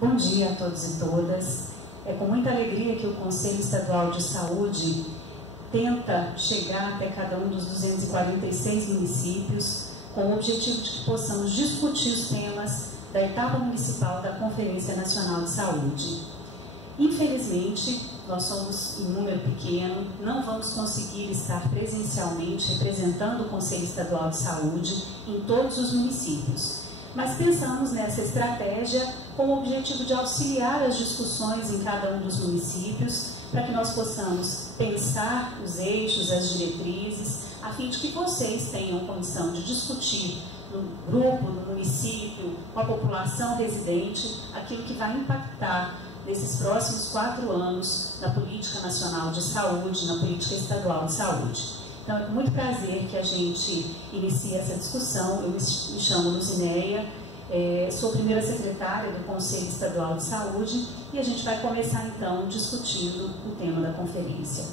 Bom dia a todos e todas. É com muita alegria que o Conselho Estadual de Saúde tenta chegar até cada um dos 246 municípios com o objetivo de que possamos discutir os temas da etapa municipal da Conferência Nacional de Saúde. Infelizmente, nós somos em número pequeno, não vamos conseguir estar presencialmente representando o Conselho Estadual de Saúde em todos os municípios. Mas pensamos nessa estratégia com o objetivo de auxiliar as discussões em cada um dos municípios, para que nós possamos pensar os eixos, as diretrizes, a fim de que vocês tenham condição de discutir no grupo, no município, com a população residente, aquilo que vai impactar nesses próximos 4 anos na política nacional de saúde, na política estadual de saúde. Então, é com muito prazer que a gente inicia essa discussão. Eu me chamo Luzinéia, sou primeira secretária do Conselho Estadual de Saúde e a gente vai começar, então, discutindo o tema da conferência.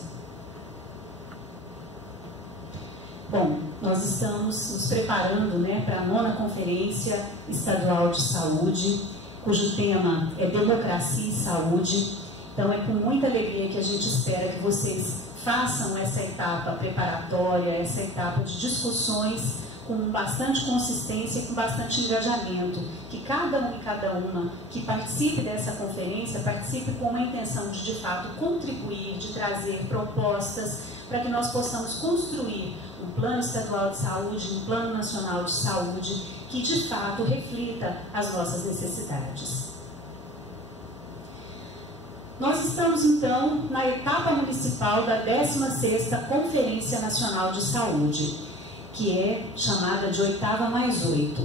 Bom, nós estamos nos preparando, para a 9ª Conferência Estadual de Saúde, cujo tema é Democracia e Saúde. Então, é com muita alegria que a gente espera que vocês façam essa etapa preparatória, essa etapa de discussões com bastante consistência e com bastante engajamento, que cada um e cada uma que participe dessa conferência, participe com uma intenção de fato, contribuir, de trazer propostas para que nós possamos construir um plano estadual de saúde, um plano nacional de saúde, que de fato reflita as nossas necessidades. Nós estamos, então, na etapa municipal da 16ª Conferência Nacional de Saúde, que é chamada de 8ª+8.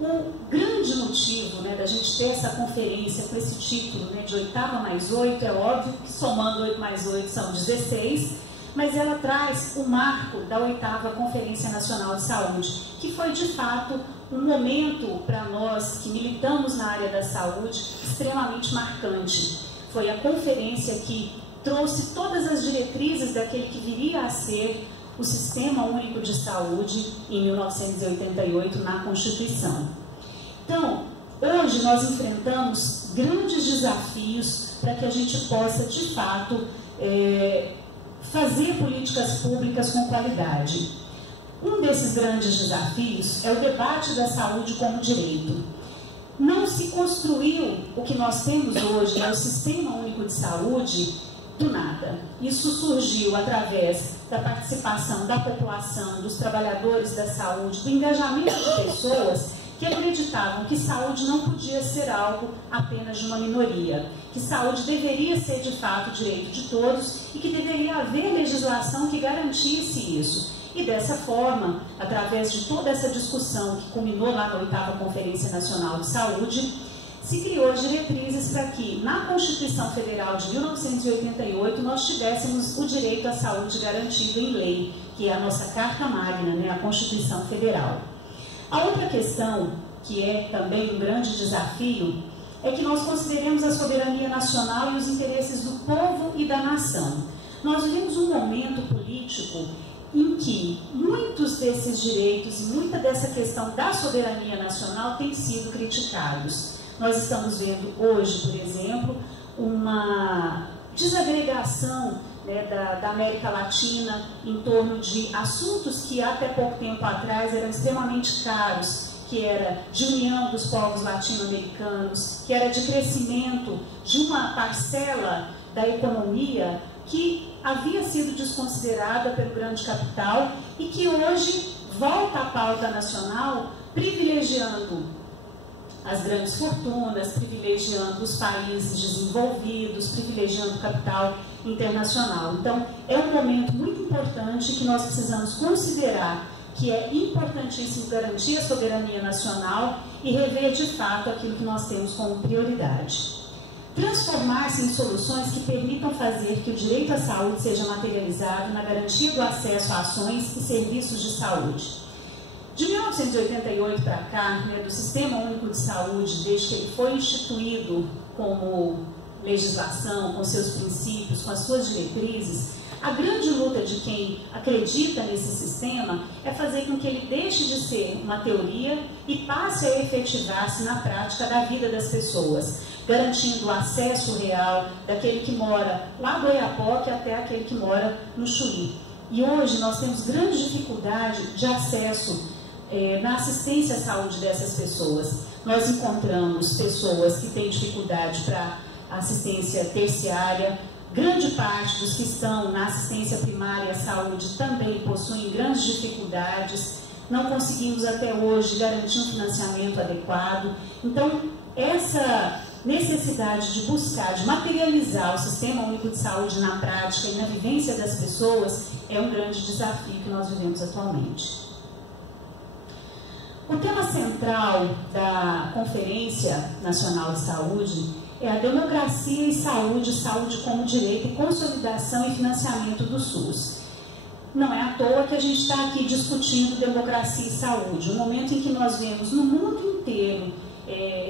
O grande motivo da gente ter essa conferência com esse título de 8ª+8, é óbvio que somando 8+8 são 16, mas ela traz o marco da 8ª Conferência Nacional de Saúde, que foi, de fato, um momento para nós que militamos na área da saúde extremamente marcante. Foi a conferência que trouxe todas as diretrizes daquele que viria a ser o Sistema Único de Saúde em 1988 na Constituição. Então, hoje nós enfrentamos grandes desafios para que a gente possa, de fato, fazer políticas públicas com qualidade. Um desses grandes desafios é o debate da saúde como direito. Não se construiu o que nós temos hoje, o Sistema Único de Saúde, do nada. Isso surgiu através da participação da população, dos trabalhadores da saúde, do engajamento de pessoas que acreditavam que saúde não podia ser algo apenas de uma minoria, que saúde deveria ser de fato direito de todos e que deveria haver legislação que garantisse isso. E dessa forma, através de toda essa discussão que culminou lá na 8ª Conferência Nacional de Saúde, se criou diretrizes para que, na Constituição Federal de 1988, nós tivéssemos o direito à saúde garantido em lei, que é a nossa Carta Magna, a Constituição Federal. A outra questão, que é também um grande desafio, é que nós consideremos a soberania nacional e os interesses do povo e da nação. Nós vivemos um momento político em que muitos desses direitos e muita dessa questão da soberania nacional têm sido criticados. Nós estamos vendo hoje, por exemplo, uma desagregação da América Latina em torno de assuntos que até pouco tempo atrás eram extremamente caros, que era de união dos povos latino-americanos, que era de crescimento de uma parcela da economia que havia sido desconsiderada pelo grande capital e que hoje volta à pauta nacional, privilegiando as grandes fortunas, privilegiando os países desenvolvidos, privilegiando o capital internacional. Então, é um momento muito importante que nós precisamos considerar que é importantíssimo garantir a soberania nacional e rever de fato aquilo que nós temos como prioridade. Transformar-se em soluções que permitam fazer que o direito à saúde seja materializado na garantia do acesso a ações e serviços de saúde. De 1988 para cá, do Sistema Único de Saúde, desde que ele foi instituído como legislação, com seus princípios, com as suas diretrizes, a grande luta de quem acredita nesse sistema é fazer com que ele deixe de ser uma teoria e passe a efetivar-se na prática da vida das pessoas, garantindo o acesso real daquele que mora lá do Oiapoque até aquele que mora no Chuí. E hoje nós temos grande dificuldade de acesso na assistência à saúde dessas pessoas. Nós encontramos pessoas que têm dificuldade para assistência terciária. Grande parte dos que estão na assistência primária à saúde também possuem grandes dificuldades. Não conseguimos até hoje garantir um financiamento adequado. Então, essa necessidade de buscar, de materializar o Sistema Único de Saúde na prática e na vivência das pessoas é um grande desafio que nós vivemos atualmente. O tema central da Conferência Nacional de Saúde é a democracia e saúde, saúde como direito e consolidação e financiamento do SUS. Não é à toa que a gente está aqui discutindo democracia e saúde, um momento em que nós vemos no mundo inteiro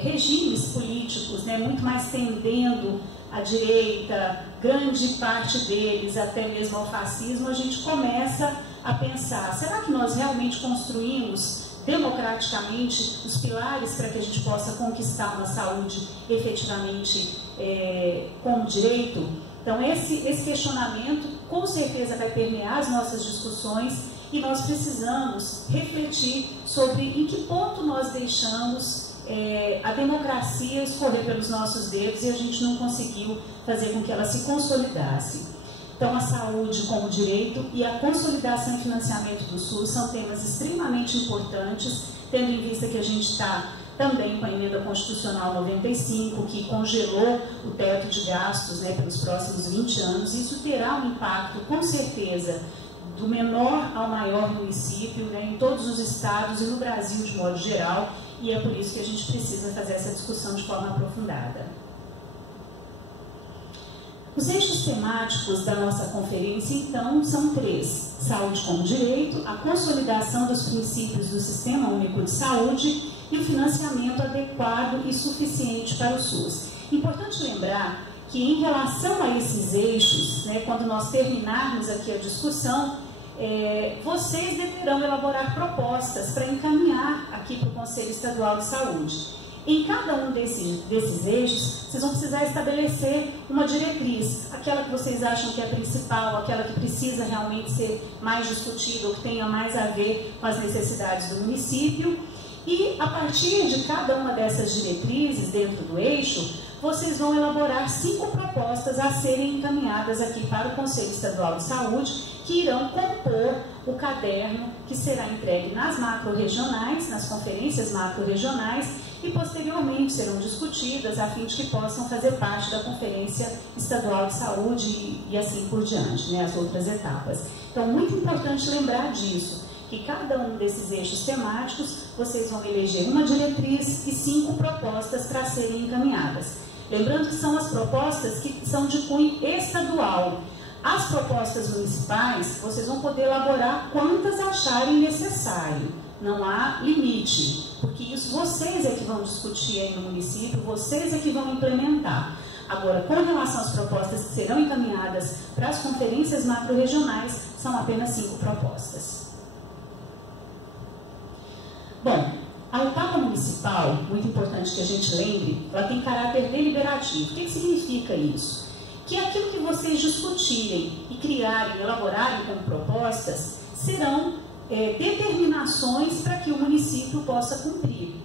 regimes políticos, muito mais tendendo à direita, grande parte deles até mesmo ao fascismo. A gente começa a pensar, será que nós realmente construímos democraticamente os pilares para que a gente possa conquistar uma saúde efetivamente como direito? Então esse questionamento com certeza vai permear as nossas discussões e nós precisamos refletir sobre em que ponto nós deixamos a democracia escorrer pelos nossos dedos e a gente não conseguiu fazer com que ela se consolidasse. Então, a saúde como direito e a consolidação e financiamento do SUS são temas extremamente importantes, tendo em vista que a gente está também com a emenda constitucional 95, que congelou o teto de gastos pelos próximos 20 anos. Isso terá um impacto, com certeza, do menor ao maior município, em todos os estados e no Brasil de modo geral, e é por isso que a gente precisa fazer essa discussão de forma aprofundada. Os eixos temáticos da nossa conferência, então, são 3. Saúde como direito, a consolidação dos princípios do Sistema Único de Saúde e o financiamento adequado e suficiente para o SUS. Importante lembrar que, em relação a esses eixos, quando nós terminarmos aqui a discussão, vocês deverão elaborar propostas para encaminhar aqui para o Conselho Estadual de Saúde. Em cada um desses eixos, vocês vão precisar estabelecer uma diretriz, aquela que vocês acham que é principal, aquela que precisa realmente ser mais discutida ou que tenha mais a ver com as necessidades do município. E, a partir de cada uma dessas diretrizes dentro do eixo, vocês vão elaborar 5 propostas a serem encaminhadas aqui para o Conselho Estadual de Saúde, que irão compor o caderno que será entregue nas macro-regionais, nas conferências macro-regionais, e posteriormente serão discutidas a fim de que possam fazer parte da Conferência Estadual de Saúde e assim por diante, as outras etapas. Então, muito importante lembrar disso, que cada um desses eixos temáticos, vocês vão eleger uma diretriz e 5 propostas para serem encaminhadas. Lembrando que são as propostas que são de cunho estadual. As propostas municipais, vocês vão poder elaborar quantas acharem necessário. Não há limite, porque isso vocês é que vão discutir aí no município, vocês é que vão implementar. Agora, com relação às propostas que serão encaminhadas para as conferências macro-regionais, são apenas 5 propostas. Bom, a etapa municipal, muito importante que a gente lembre, ela tem caráter deliberativo. O que significa isso? Que aquilo que vocês discutirem e criarem, elaborarem como propostas, serão determinações para que o município possa cumprir.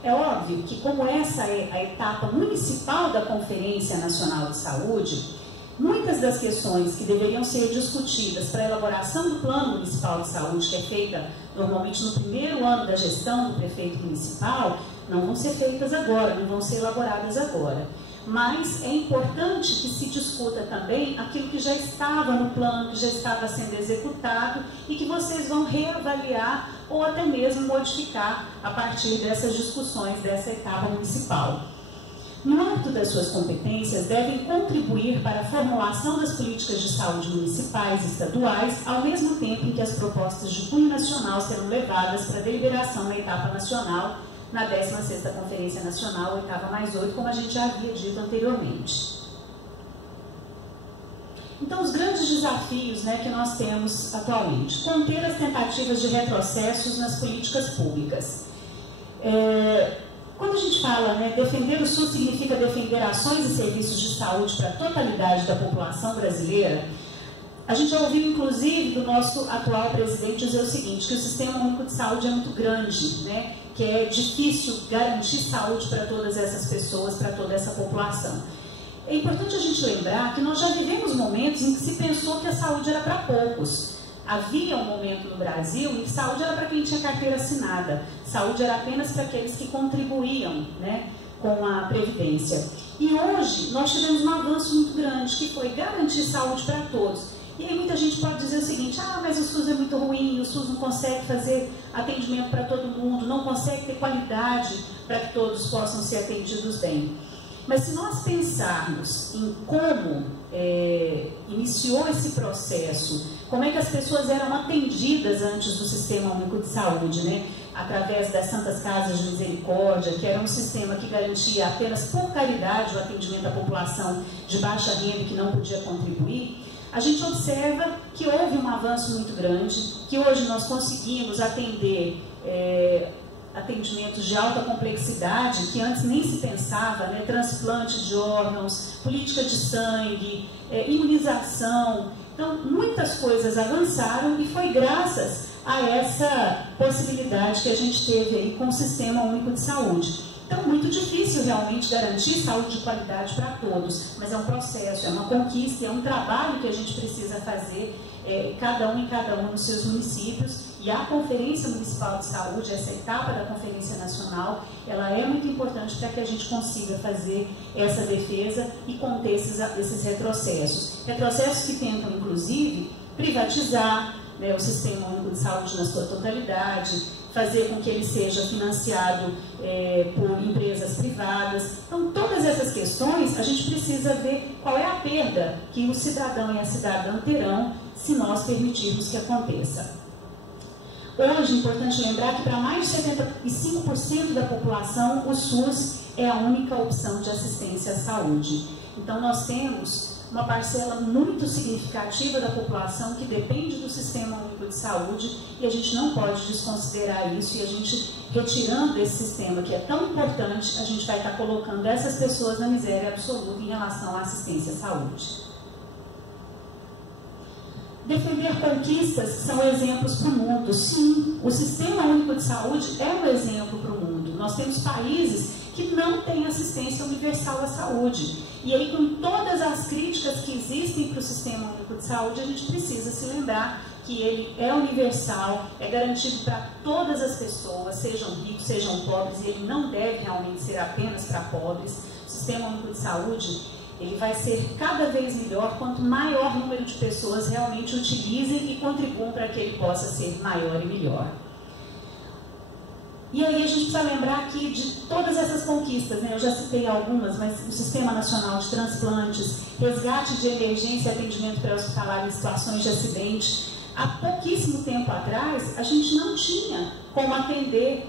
É óbvio que, como essa é a etapa municipal da Conferência Nacional de Saúde, muitas das questões que deveriam ser discutidas para a elaboração do Plano Municipal de Saúde, que é feita normalmente no primeiro ano da gestão do prefeito municipal, não vão ser feitas agora, não vão ser elaboradas agora. Mas é importante que se discuta também aquilo que já estava no plano, que já estava sendo executado e que vocês vão reavaliar ou até mesmo modificar a partir dessas discussões dessa etapa municipal. No âmbito das suas competências, devem contribuir para a formulação das políticas de saúde municipais e estaduais, ao mesmo tempo em que as propostas de cunho nacional serão levadas para deliberação na etapa nacional, na 16ª Conferência Nacional, 8ª mais 8, como a gente já havia dito anteriormente. Então, os grandes desafios, né, que nós temos atualmente: conter as tentativas de retrocessos nas políticas públicas. Quando a gente fala, né, defender o SUS significa defender ações e serviços de saúde para a totalidade da população brasileira. A gente já ouviu, inclusive, do nosso atual presidente dizer o seguinte, que o Sistema Único de Saúde é muito grande, né, que é difícil garantir saúde para todas essas pessoas, para toda essa população. É importante a gente lembrar que nós já vivemos momentos em que se pensou que a saúde era para poucos. Havia um momento no Brasil em que saúde era para quem tinha carteira assinada, saúde era apenas para aqueles que contribuíam, né, com a Previdência. E hoje nós tivemos um avanço muito grande, que foi garantir saúde para todos. E aí muita gente pode dizer o seguinte: ah, mas o SUS é muito ruim, o SUS não consegue fazer atendimento para todo mundo, não consegue ter qualidade para que todos possam ser atendidos bem. Mas se nós pensarmos em como iniciou esse processo, como é que as pessoas eram atendidas antes do Sistema Único de Saúde, né? Através das Santas Casas de Misericórdia, que era um sistema que garantia apenas por caridade o atendimento à população de baixa renda que não podia contribuir, a gente observa que houve um avanço muito grande, que hoje nós conseguimos atender atendimentos de alta complexidade, que antes nem se pensava, né? Transplante de órgãos, política de sangue, imunização. Então, muitas coisas avançaram e foi graças a essa possibilidade que a gente teve aí com o Sistema Único de Saúde. Então, muito difícil realmente garantir saúde de qualidade para todos, mas é um processo, é uma conquista, é um trabalho que a gente precisa fazer, cada um nos seus municípios, e a Conferência Municipal de Saúde, essa etapa da Conferência Nacional, ela é muito importante para que a gente consiga fazer essa defesa e conter esses retrocessos. Retrocessos que tentam, inclusive, privatizar, né, o Sistema Único de Saúde na sua totalidade, fazer com que ele seja financiado por empresas privadas. Então, todas essas questões, a gente precisa ver qual é a perda que o cidadão e a cidadã terão se nós permitirmos que aconteça. Hoje, é importante lembrar que para mais de 75% da população, o SUS é a única opção de assistência à saúde. Então, nós temos uma parcela muito significativa da população que depende do Sistema Único de Saúde e a gente não pode desconsiderar isso, e a gente, retirando esse sistema que é tão importante, a gente vai estar colocando essas pessoas na miséria absoluta em relação à assistência à saúde. Defender conquistas que são exemplos para o mundo. Sim, o Sistema Único de Saúde é um exemplo para o mundo. Nós temos países que não têm assistência universal à saúde. E aí, com todas as críticas que existem para o Sistema Único de Saúde, a gente precisa se lembrar que ele é universal, é garantido para todas as pessoas, sejam ricos, sejam pobres, e ele não deve realmente ser apenas para pobres. O Sistema Único de Saúde, ele vai ser cada vez melhor quanto maior número de pessoas realmente utilizem e contribuam para que ele possa ser maior e melhor. E aí a gente precisa lembrar aqui de todas essas conquistas, né? Eu já citei algumas, mas o Sistema Nacional de Transplantes, resgate de emergência e atendimento pré-hospitalar em situações de acidente. Há pouquíssimo tempo atrás, a gente não tinha como atender,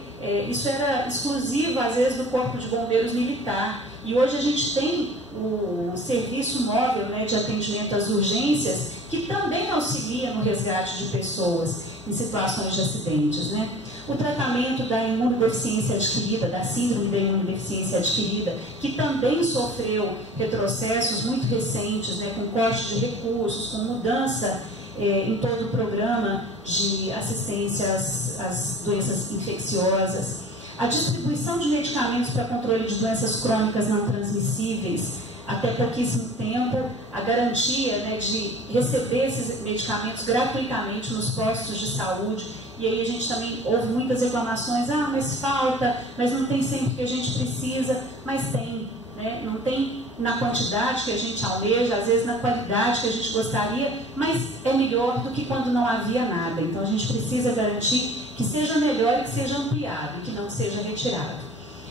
isso era exclusivo, às vezes, do Corpo de Bombeiros Militar. E hoje a gente tem o serviço móvel, né, de atendimento às urgências, que também auxilia no resgate de pessoas em situações de acidentes, né? O tratamento da imunodeficiência adquirida, da síndrome da imunodeficiência adquirida, que também sofreu retrocessos muito recentes, né, com corte de recursos, com mudança em todo o programa de assistência às doenças infecciosas. A distribuição de medicamentos para controle de doenças crônicas não transmissíveis, até pouquíssimo tempo, a garantia, né, de receber esses medicamentos gratuitamente nos postos de saúde. E aí a gente também ouve muitas reclamações: ah, mas falta, mas não tem sempre que a gente precisa. Mas tem, né? Não tem na quantidade que a gente almeja, às vezes na qualidade que a gente gostaria, mas é melhor do que quando não havia nada. Então a gente precisa garantir que seja melhor e que seja ampliado, e que não seja retirado.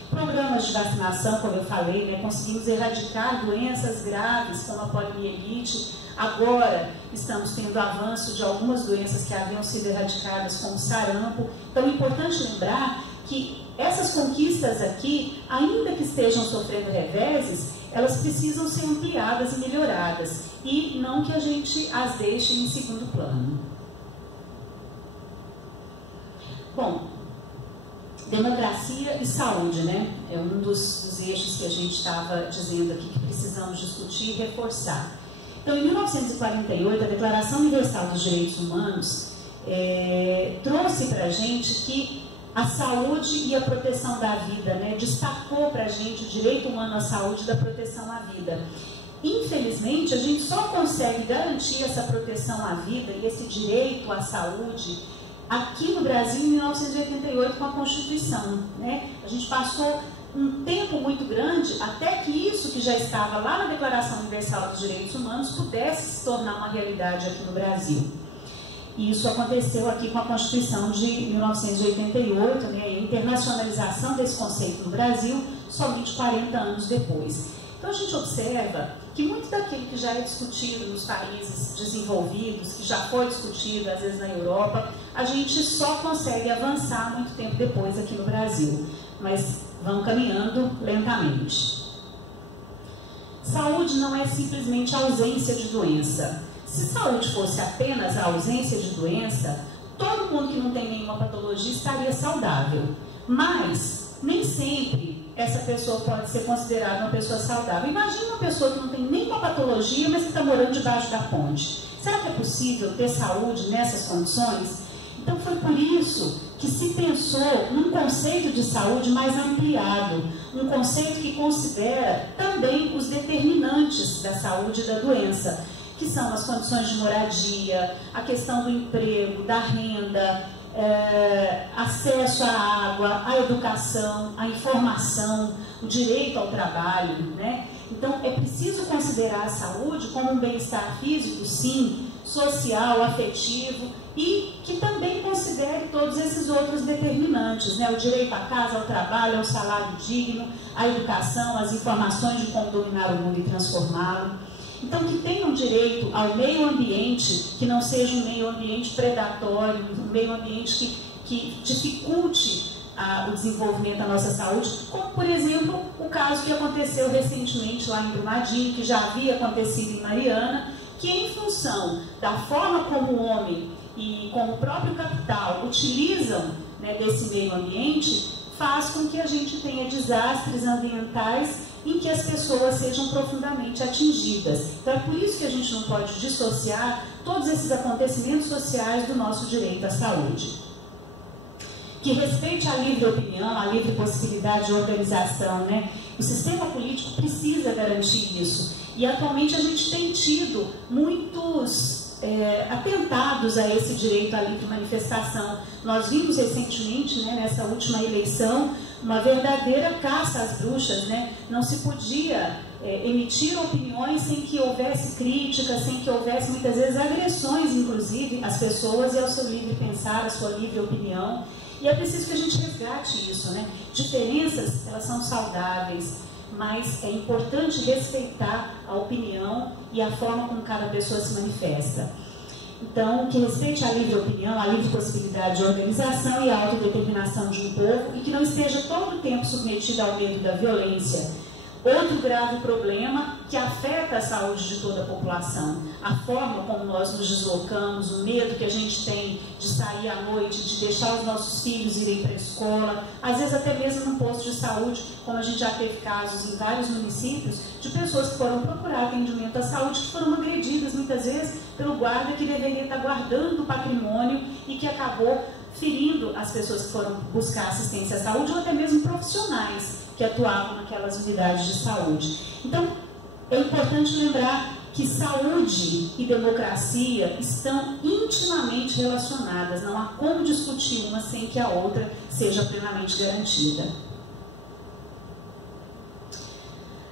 Programas de vacinação, como eu falei, né, conseguimos erradicar doenças graves como a poliomielite. Agora estamos tendo avanço de algumas doenças que haviam sido erradicadas, como sarampo. Então é importante lembrar que essas conquistas aqui, ainda que estejam sofrendo reveses, elas precisam ser ampliadas e melhoradas, e não que a gente as deixe em segundo plano. Bom, democracia e saúde, né? É um dos eixos que a gente estava dizendo aqui que precisamos discutir e reforçar. Então, em 1948, a Declaração Universal dos Direitos Humanos trouxe para a gente que a saúde e a proteção da vida, né? Destacou para a gente o direito humano à saúde e da proteção à vida. Infelizmente, a gente só consegue garantir essa proteção à vida e esse direito à saúde aqui no Brasil em 1988 com a Constituição, né? A gente passou um tempo muito grande até que isso que já estava lá na Declaração Universal dos Direitos Humanos pudesse se tornar uma realidade aqui no Brasil. E isso aconteceu aqui com a Constituição de 1988, né? A internacionalização desse conceito no Brasil somente 40 anos depois. Então a gente observa que muito daquilo que já é discutido nos países desenvolvidos, que já foi discutido às vezes na Europa, a gente só consegue avançar muito tempo depois aqui no Brasil. Mas vamos caminhando lentamente. Saúde não é simplesmente a ausência de doença. Se saúde fosse apenas a ausência de doença, todo mundo que não tem nenhuma patologia estaria saudável. Mas nem sempre essa pessoa pode ser considerada uma pessoa saudável. Imagina uma pessoa que não tem nenhuma patologia, mas que está morando debaixo da ponte. Será que é possível ter saúde nessas condições? Então foi por isso que se pensou num conceito de saúde mais ampliado, um conceito que considera também os determinantes da saúde e da doença, que são as condições de moradia, a questão do emprego, da renda, acesso à água, à educação, à informação, o direito ao trabalho, né? Então, é preciso considerar a saúde como um bem-estar físico, sim, social, afetivo, e que também considere todos esses outros determinantes, né? O direito à casa, ao trabalho, ao salário digno, à educação, às informações de como dominar o mundo e transformá-lo. Então, que tenham direito ao meio ambiente, que não seja um meio ambiente predatório, um meio ambiente que dificulte o desenvolvimento da nossa saúde, como, por exemplo, o caso que aconteceu recentemente lá em Brumadinho, que já havia acontecido em Mariana, que em função da forma como o homem e como o próprio capital utilizam, né, desse meio ambiente, faz com que a gente tenha desastres ambientais em que as pessoas sejam profundamente atingidas. Então é por isso que a gente não pode dissociar todos esses acontecimentos sociais do nosso direito à saúde. Que respeite a livre opinião, a livre possibilidade de organização, né? O sistema político precisa garantir isso. E atualmente a gente tem tido muitos atentados a esse direito à livre manifestação. Nós vimos recentemente, né, nessa última eleição, uma verdadeira caça às bruxas, né? Não se podia emitir opiniões sem que houvesse crítica, sem que houvesse muitas vezes agressões, inclusive, às pessoas e ao seu livre pensar, à sua livre opinião. E é preciso que a gente resgate isso, né? Diferenças, elas são saudáveis, mas é importante respeitar a opinião e a forma como cada pessoa se manifesta. Então, que respeite a livre opinião, a livre possibilidade de organização e a autodeterminação de um povo e que não esteja todo o tempo submetido ao medo da violência. Outro grave problema que afeta a saúde de toda a população, a forma como nós nos deslocamos, o medo que a gente tem de sair à noite, de deixar os nossos filhos irem para a escola, às vezes até mesmo no posto de saúde, como a gente já teve casos em vários municípios, de pessoas que foram procurar atendimento à saúde, que foram agredidas muitas vezes pelo guarda que deveria estar guardando o patrimônio e que acabou ferindo as pessoas que foram buscar assistência à saúde ou até mesmo profissionais que atuavam naquelas unidades de saúde. Então, é importante lembrar que saúde e democracia estão intimamente relacionadas, não há como discutir uma sem que a outra seja plenamente garantida.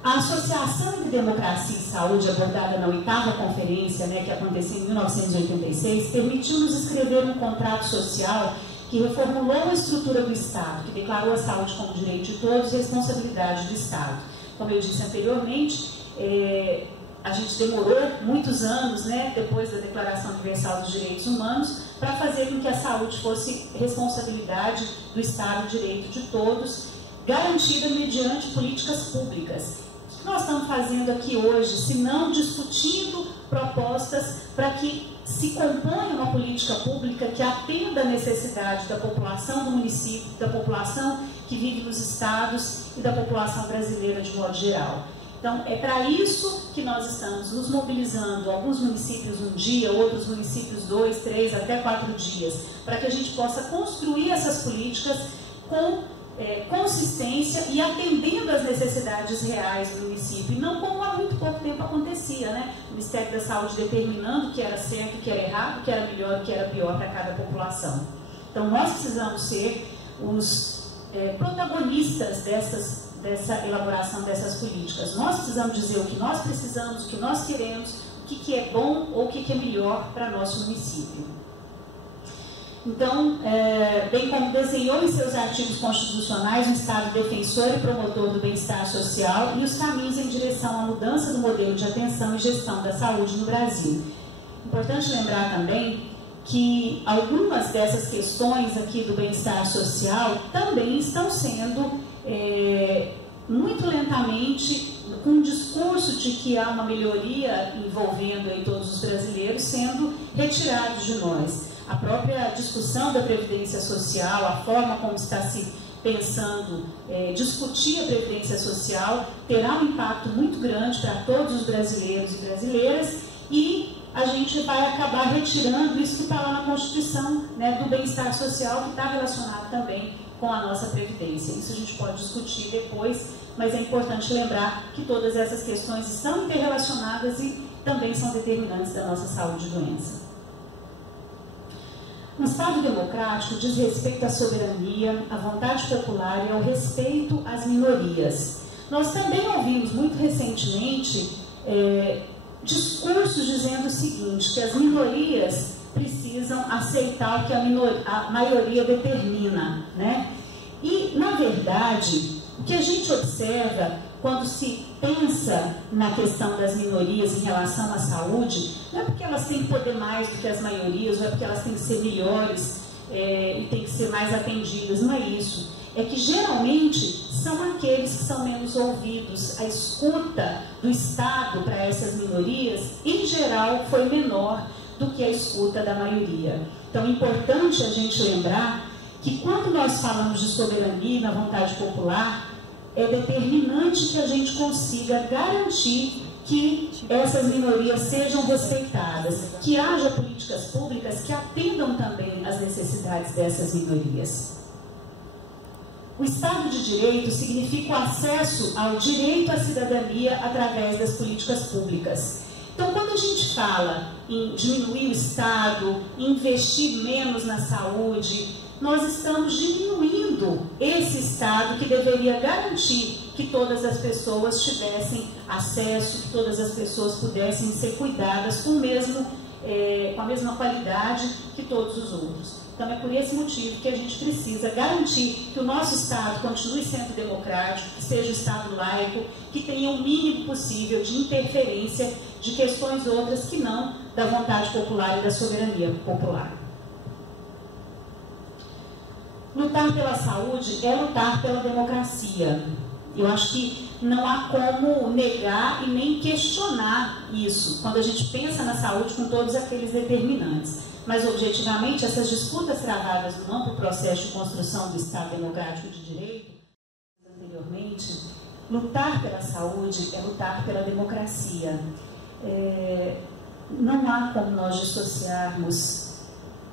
A Associação entre Democracia e Saúde, abordada na 8ª conferência, né, que aconteceu em 1986, permitiu-nos escrever um contrato social que reformulou a estrutura do Estado, que declarou a saúde como direito de todos e responsabilidade do Estado. Como eu disse anteriormente, a gente demorou muitos anos, né, depois da Declaração Universal dos Direitos Humanos, para fazer com que a saúde fosse responsabilidade do Estado, direito de todos, garantida mediante políticas públicas. O que nós estamos fazendo aqui hoje, se não discutindo propostas para que se componha uma política pública que atenda a necessidade da população do município, da população que vive nos estados e da população brasileira de modo geral. Então, é para isso que nós estamos nos mobilizando, alguns municípios um dia, outros municípios 2, 3, até 4 dias, para que a gente possa construir essas políticas com consistência e atendendo às necessidades reais do município, e não como há muito pouco tempo acontecia, né? O Ministério da Saúde determinando o que era certo, o que era errado, o que era melhor, o que era pior para cada população. Então, nós precisamos ser os protagonistas dessa elaboração dessas políticas. Nós precisamos dizer o que nós precisamos, o que nós queremos, o que é bom ou o que é melhor para nosso município. Então, bem como desenhou em seus artigos constitucionais um Estado defensor e promotor do bem-estar social e os caminhos em direção à mudança do modelo de atenção e gestão da saúde no Brasil. Importante lembrar também que algumas dessas questões aqui do bem-estar social também estão sendo muito lentamente, com um discurso de que há uma melhoria envolvendo aí todos os brasileiros, sendo retirados de nós. A própria discussão da Previdência Social, a forma como está se pensando discutir a Previdência Social, terá um impacto muito grande para todos os brasileiros e brasileiras, e a gente vai acabar retirando isso que está lá na Constituição, né, do bem-estar social, que está relacionado também com a nossa Previdência. Isso a gente pode discutir depois, mas é importante lembrar que todas essas questões estão interrelacionadas e também são determinantes da nossa saúde e doença. Um Estado democrático diz respeito à soberania, à vontade popular e ao respeito às minorias. Nós também ouvimos muito recentemente discursos dizendo o seguinte, que as minorias precisam aceitar o que a maioria determina, né? E, na verdade, o que a gente observa quando se pensa na questão das minorias em relação à saúde, não é porque elas têm que poder mais do que as maiorias, não é porque elas têm que ser melhores e têm que ser mais atendidas, não é isso. É que geralmente são aqueles que são menos ouvidos. A escuta do Estado para essas minorias, em geral, foi menor do que a escuta da maioria. Então é importante a gente lembrar que quando nós falamos de soberania na vontade popular, é determinante que a gente consiga garantir que essas minorias sejam respeitadas, que haja políticas públicas que atendam também às necessidades dessas minorias. O Estado de Direito significa o acesso ao direito à cidadania através das políticas públicas. Então, quando a gente fala em diminuir o Estado, em investir menos na saúde, nós estamos diminuindo esse Estado que deveria garantir que todas as pessoas tivessem acesso, que todas as pessoas pudessem ser cuidadas com a mesma qualidade que todos os outros. Então, é por esse motivo que a gente precisa garantir que o nosso Estado continue sendo democrático, que seja um Estado laico, que tenha o mínimo possível de interferência de questões outras que não da vontade popular e da soberania popular. Lutar pela saúde é lutar pela democracia. Eu acho que não há como negar e nem questionar isso, quando a gente pensa na saúde com todos aqueles determinantes. Mas, objetivamente, essas disputas travadas no amplo processo de construção do Estado democrático de direito, anteriormente, lutar pela saúde é lutar pela democracia. Não há como nós dissociarmos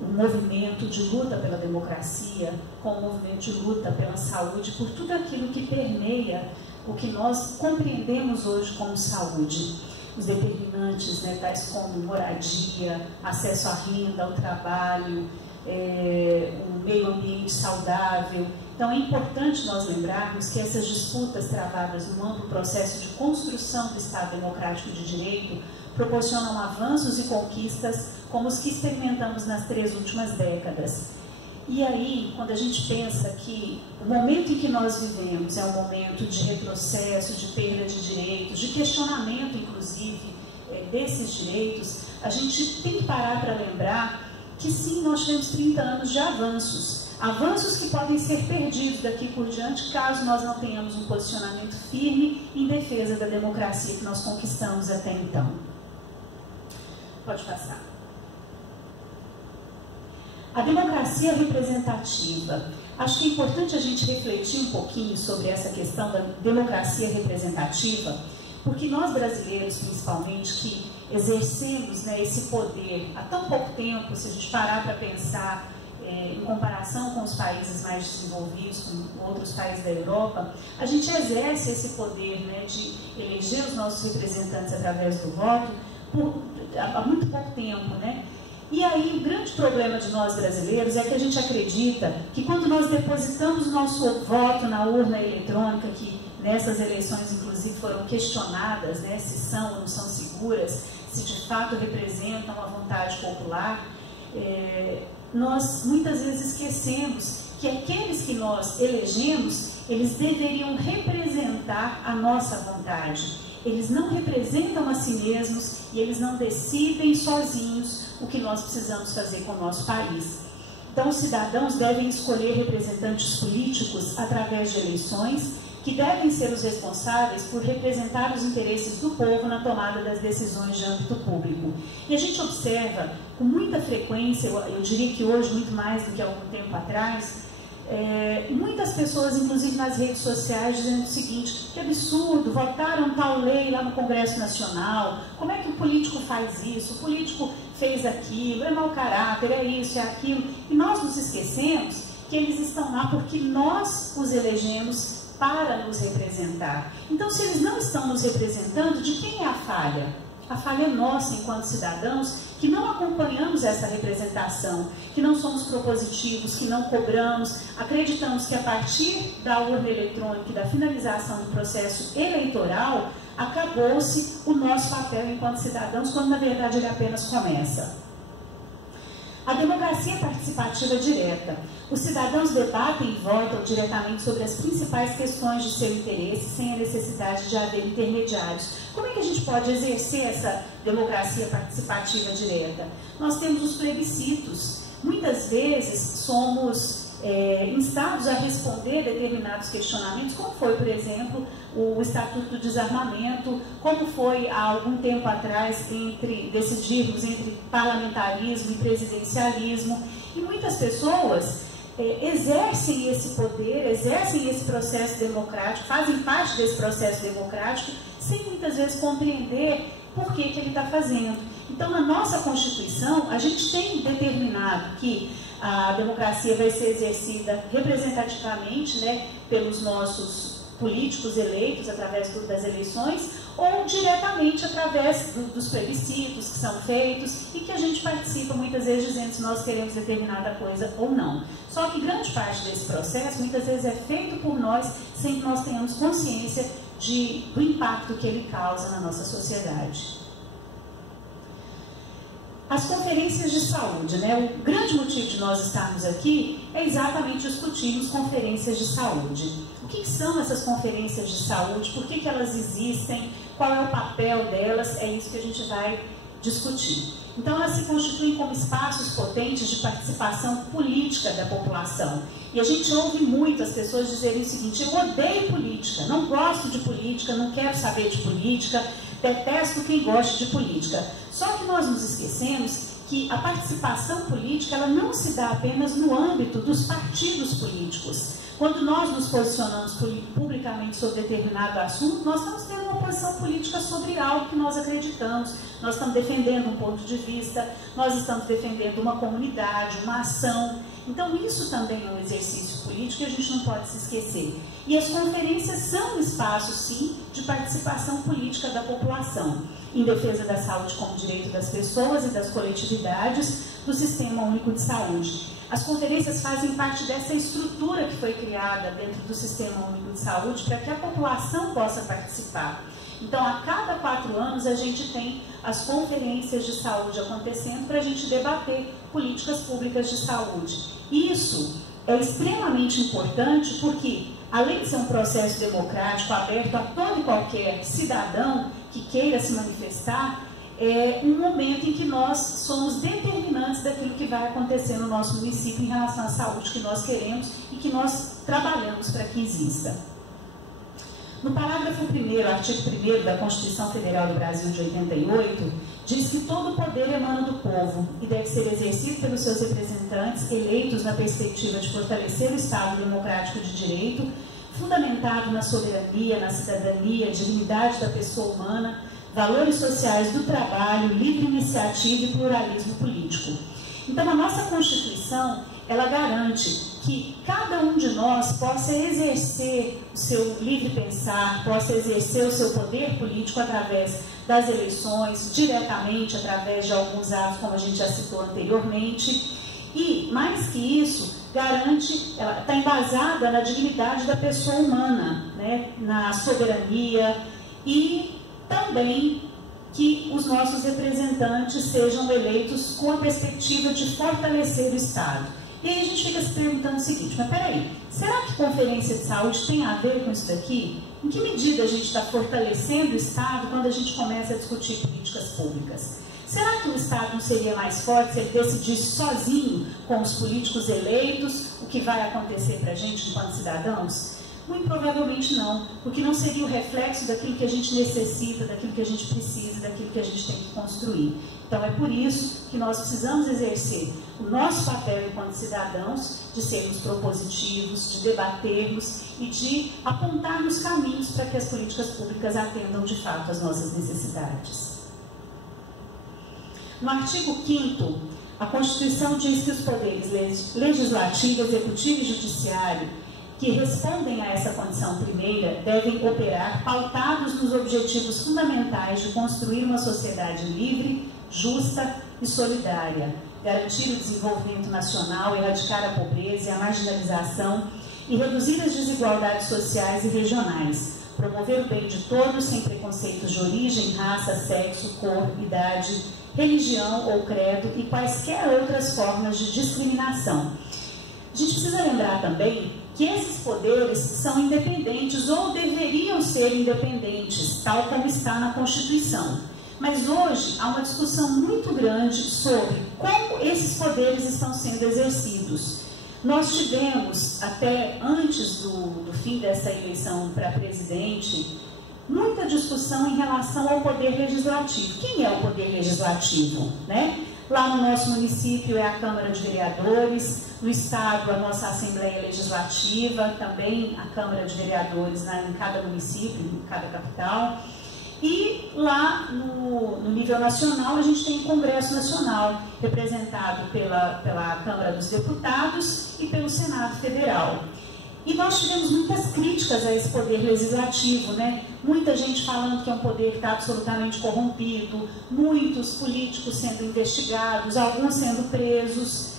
o movimento de luta pela democracia com o movimento de luta pela saúde, por tudo aquilo que permeia o que nós compreendemos hoje como saúde. Os determinantes, né, tais como moradia, acesso à renda, ao trabalho, um meio ambiente saudável. Então é importante nós lembrarmos que essas disputas travadas no amplo processo de construção do Estado democrático de direito proporcionam avanços e conquistas como os que experimentamos nas 3 últimas décadas. E aí, quando a gente pensa que o momento em que nós vivemos é um momento de retrocesso, de perda de direitos, de questionamento, inclusive, desses direitos, a gente tem que parar para lembrar que sim, nós tivemos 30 anos de avanços. avanços que podem ser perdidos daqui por diante caso nós não tenhamos um posicionamento firme em defesa da democracia que nós conquistamos até então. Pode passar. A democracia representativa. Acho que é importante a gente refletir um pouquinho sobre essa questão da democracia representativa, porque nós brasileiros, principalmente, que exercemos, né, esse poder há tão pouco tempo, se a gente parar para pensar em comparação com os países mais desenvolvidos, com outros países da Europa, a gente exerce esse poder, né, de eleger os nossos representantes através do voto há muito pouco tempo, né? E aí o grande problema de nós brasileiros é que a gente acredita que quando nós depositamos o nosso voto na urna eletrônica, que nessas eleições inclusive foram questionadas, né, se são ou não são seguras, se de fato representam a vontade popular, nós muitas vezes esquecemos que aqueles que nós elegemos, eles deveriam representar a nossa vontade. Eles não representam a si mesmos e eles não decidem sozinhos o que nós precisamos fazer com o nosso país. Então, os cidadãos devem escolher representantes políticos através de eleições que devem ser os responsáveis por representar os interesses do povo na tomada das decisões de âmbito público. E a gente observa com muita frequência, eu diria que hoje muito mais do que há algum tempo atrás, muitas pessoas, inclusive nas redes sociais, dizendo o seguinte: que absurdo, votaram tal lei lá no Congresso Nacional, como é que o político faz isso, o político fez aquilo, é mau caráter, é isso, é aquilo. E nós nos esquecemos que eles estão lá porque nós os elegemos para nos representar. Então, se eles não estão nos representando, de quem é a falha? A falha é nossa, enquanto cidadãos, que não acompanhamos essa representação, que não somos propositivos, que não cobramos, acreditamos que a partir da urna eletrônica e da finalização do processo eleitoral, acabou-se o nosso papel enquanto cidadãos, quando na verdade ele apenas começa. A democracia participativa direta. Os cidadãos debatem e votam diretamente sobre as principais questões de seu interesse, sem a necessidade de haver intermediários. Como é que a gente pode exercer essa democracia participativa direta? Nós temos os plebiscitos. Muitas vezes somos instados a responder determinados questionamentos, como foi, por exemplo, o Estatuto do Desarmamento, como foi há algum tempo atrás decidirmos entre parlamentarismo e presidencialismo. E muitas pessoas exercem esse poder, exercem esse processo democrático, fazem parte desse processo democrático, sem muitas vezes compreender por que ele está fazendo. Então, na nossa Constituição, a gente tem determinado que a democracia vai ser exercida representativamente, né, pelos nossos políticos eleitos através das eleições, ou diretamente através dos plebiscitos que são feitos e que a gente participa muitas vezes dizendo se nós queremos determinada coisa ou não. Só que grande parte desse processo muitas vezes é feito por nós sem que nós tenhamos consciência do impacto que ele causa na nossa sociedade. As conferências de saúde, né? O grande motivo de nós estarmos aqui é exatamente discutirmos conferências de saúde. O que são essas conferências de saúde? Por que elas existem? Qual é o papel delas? É isso que a gente vai discutir. Então, elas se constituem como espaços potentes de participação política da população. E a gente ouve muito as pessoas dizerem o seguinte: eu odeio política, não gosto de política, não quero saber de política, detesto quem gosta de política. Só que nós nos esquecemos que a participação política ela não se dá apenas no âmbito dos partidos políticos. Quando nós nos posicionamos publicamente sobre determinado assunto, nós estamos tendo uma posição política sobre algo que nós acreditamos, nós estamos defendendo um ponto de vista, nós estamos defendendo uma comunidade, uma ação. Então, isso também é um exercício político e a gente não pode se esquecer. E as conferências são espaços, sim, de participação política da população, em defesa da saúde como direito das pessoas e das coletividades do Sistema Único de Saúde. As conferências fazem parte dessa estrutura que foi criada dentro do Sistema Único de Saúde para que a população possa participar. Então, a cada 4 anos, a gente tem as conferências de saúde acontecendo para a gente debater políticas públicas de saúde. Isso é extremamente importante porque, além de ser um processo democrático aberto a todo e qualquer cidadão que queira se manifestar, um momento em que nós somos determinantes daquilo que vai acontecer no nosso município em relação à saúde que nós queremos e que nós trabalhamos para que exista. No parágrafo 1º, artigo 1º da Constituição Federal do Brasil de 88, diz que todo o poder emana do povo e deve ser exercido pelos seus representantes eleitos na perspectiva de fortalecer o Estado democrático de direito, fundamentado na soberania, na cidadania, dignidade da pessoa humana, valores sociais do trabalho, livre iniciativa e pluralismo político. Então, a nossa Constituição, ela garante que cada um de nós possa exercer o seu livre pensar, possa exercer o seu poder político através das eleições, diretamente através de alguns atos, como a gente já citou anteriormente, e, mais que isso, garante, ela está embasada na dignidade da pessoa humana, né, na soberania e também que os nossos representantes sejam eleitos com a perspectiva de fortalecer o Estado. E aí a gente fica se perguntando o seguinte, mas peraí, será que conferência de saúde tem a ver com isso daqui? Em que medida a gente está fortalecendo o Estado quando a gente começa a discutir políticas públicas? Será que o Estado não seria mais forte se ele decidisse sozinho, com os políticos eleitos, o que vai acontecer para a gente enquanto cidadãos? Muito provavelmente não, porque não seria o reflexo daquilo que a gente necessita, daquilo que a gente precisa, daquilo que a gente tem que construir. Então é por isso que nós precisamos exercer o nosso papel enquanto cidadãos, de sermos propositivos, de debatermos e de apontarmos caminhos para que as políticas públicas atendam de fato às nossas necessidades. No artigo 5º, a Constituição diz que os poderes legislativo, executivo e judiciário que respondem a essa condição primeira devem operar pautados nos objetivos fundamentais de construir uma sociedade livre, justa e solidária, garantir o desenvolvimento nacional, erradicar a pobreza e a marginalização e reduzir as desigualdades sociais e regionais, promover o bem de todos sem preconceitos de origem, raça, sexo, cor, idade, religião ou credo e quaisquer outras formas de discriminação. A gente precisa lembrar também que esses poderes são independentes ou deveriam ser independentes, tal como está na Constituição. Mas hoje há uma discussão muito grande sobre como esses poderes estão sendo exercidos. Nós tivemos, até antes do fim dessa eleição para presidente, muita discussão em relação ao poder legislativo. Quem é o poder legislativo, né? Lá no nosso município é a Câmara de Vereadores, no Estado a nossa Assembleia Legislativa, também a Câmara de Vereadores em cada município, em cada capital. E lá no nível nacional a gente tem o Congresso Nacional, representado pela Câmara dos Deputados e pelo Senado Federal. E nós tivemos muitas críticas a esse poder legislativo, né? Muita gente falando que é um poder que está absolutamente corrompido, muitos políticos sendo investigados, alguns sendo presos,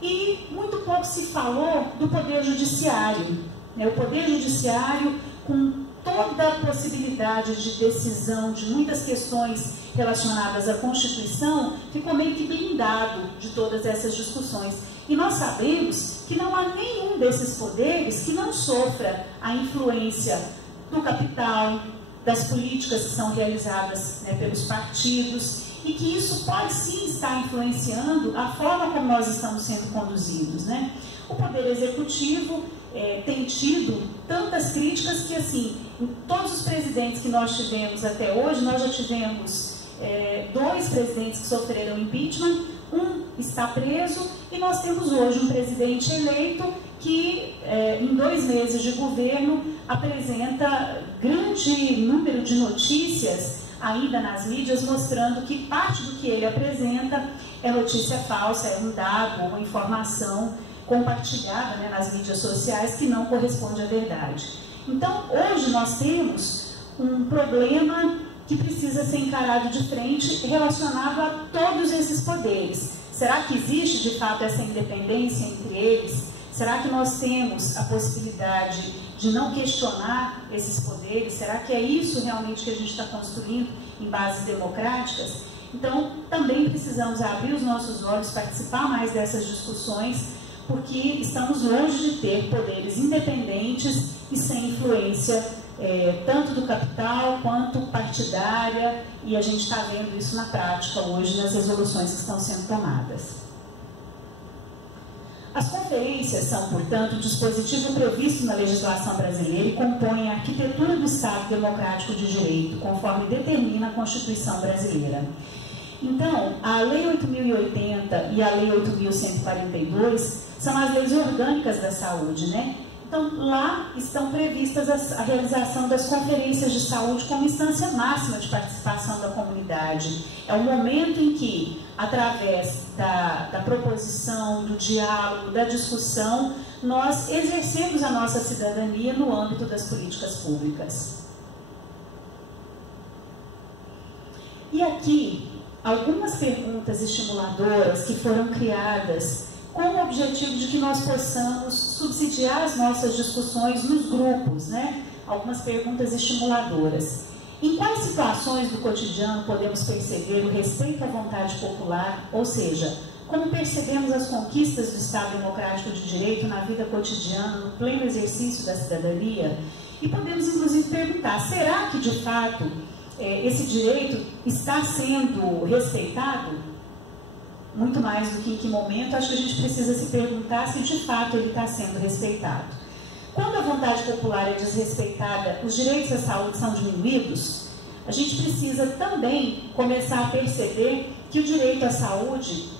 e muito pouco se falou do poder judiciário, né? O poder judiciário, com toda a possibilidade de decisão de muitas questões relacionadas à Constituição, ficou meio que blindado de todas essas discussões. E nós sabemos que não há nenhum desses poderes que não sofra a influência do capital, das políticas que são realizadas, né, pelos partidos, e que isso pode sim estar influenciando a forma como nós estamos sendo conduzidos, né? O Poder Executivo tem tido tantas críticas que, assim, em todos os presidentes que nós tivemos até hoje, nós já tivemos 2 presidentes que sofreram impeachment, um está preso, e nós temos hoje um presidente eleito que, em 2 meses de governo, apresenta grande número de notícias ainda nas mídias, mostrando que parte do que ele apresenta é notícia falsa, é um dado, uma informação compartilhada, né, nas mídias sociais que não corresponde à verdade. Então, hoje nós temos um problema que precisa ser encarado de frente relacionado a todos esses poderes. Será que existe, de fato, essa independência entre eles? Será que nós temos a possibilidade de não questionar esses poderes? Será que é isso realmente que a gente está construindo em bases democráticas? Então, também precisamos abrir os nossos olhos, participar mais dessas discussões, porque estamos longe de ter poderes independentes e sem influência tanto do capital quanto partidária, e a gente está vendo isso na prática hoje nas resoluções que estão sendo tomadas. As conferências são, portanto, um dispositivo previsto na legislação brasileira e compõem a arquitetura do Estado Democrático de Direito, conforme determina a Constituição brasileira. Então, a Lei 8.080 e a Lei 8.142 são as leis orgânicas da saúde, né? Então, lá estão previstas a realização das conferências de saúde como instância máxima de participação da comunidade. É o momento em que, através da proposição, do diálogo, da discussão, nós exercemos a nossa cidadania no âmbito das políticas públicas. E aqui, algumas perguntas estimuladoras que foram criadas com o objetivo de que nós possamos subsidiar as nossas discussões nos grupos, né? Algumas perguntas estimuladoras. Em quais situações do cotidiano podemos perceber o respeito à vontade popular, ou seja, como percebemos as conquistas do Estado Democrático de Direito na vida cotidiana, no pleno exercício da cidadania? E podemos, inclusive, perguntar, será que, de fato, esse direito está sendo respeitado? Muito mais do que em que momento, acho que a gente precisa se perguntar se de fato ele está sendo respeitado. Quando a vontade popular é desrespeitada, os direitos à saúde são diminuídos, a gente precisa também começar a perceber que o direito à saúde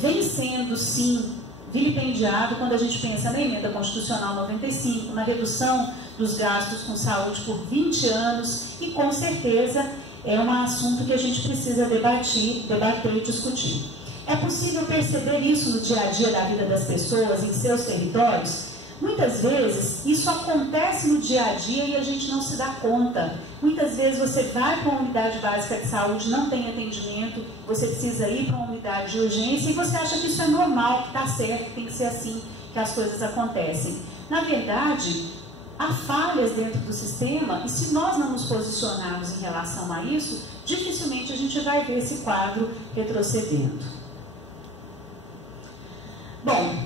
vem sendo, sim, vilipendiado quando a gente pensa na emenda constitucional 95, na redução dos gastos com saúde por 20 anos, e com certeza é um assunto que a gente precisa debater e discutir. É possível perceber isso no dia a dia da vida das pessoas, em seus territórios? Muitas vezes, isso acontece no dia a dia e a gente não se dá conta. Muitas vezes você vai para uma unidade básica de saúde, não tem atendimento, você precisa ir para uma unidade de urgência e você acha que isso é normal, que está certo, que tem que ser assim que as coisas acontecem. Na verdade, há falhas dentro do sistema e se nós não nos posicionarmos em relação a isso, dificilmente a gente vai ver esse quadro retrocedendo. Bom,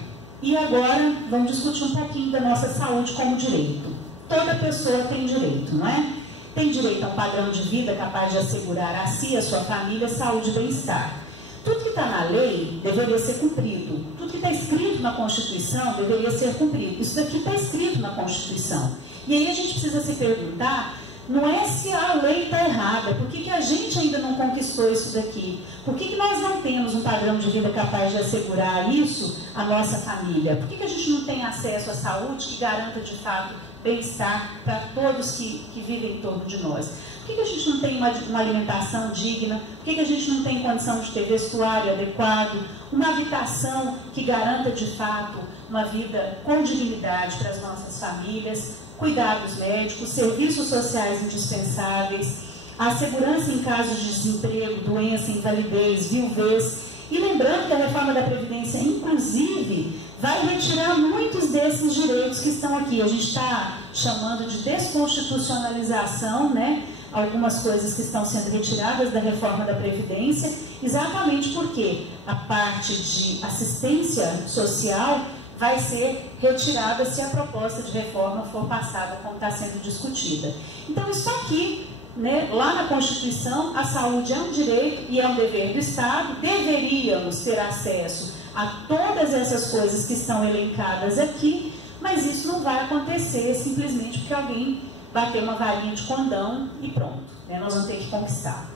e agora vamos discutir um pouquinho da nossa saúde como direito. Toda pessoa tem direito, não é? Tem direito a um padrão de vida capaz de assegurar a si e a sua família saúde e bem-estar. Tudo que está na lei deveria ser cumprido. Tudo que está escrito na Constituição deveria ser cumprido. Isso daqui está escrito na Constituição. E aí a gente precisa se perguntar, não é se a lei está errada, por que a gente ainda não conquistou isso daqui? Por que nós não temos um padrão de vida capaz de assegurar isso à nossa família? Por que a gente não tem acesso à saúde que garanta de fato bem-estar para todos que vivem em torno de nós? Por que a gente não tem uma alimentação digna? Por que a gente não tem condição de ter vestuário adequado? Uma habitação que garanta de fato uma vida com dignidade para as nossas famílias? Cuidados médicos, serviços sociais indispensáveis, a segurança em casos de desemprego, doença, invalidez, viuvez. E lembrando que a reforma da Previdência, inclusive, vai retirar muitos desses direitos que estão aqui. A gente está chamando de desconstitucionalização, né? Algumas coisas que estão sendo retiradas da reforma da Previdência, exatamente porque a parte de assistência social vai ser retirada se a proposta de reforma for passada como está sendo discutida. Então, isso aqui, né, lá na Constituição, a saúde é um direito e é um dever do Estado, deveríamos ter acesso a todas essas coisas que estão elencadas aqui, mas isso não vai acontecer simplesmente porque alguém bater uma varinha de condão e pronto, né, nós vamos ter que conquistar.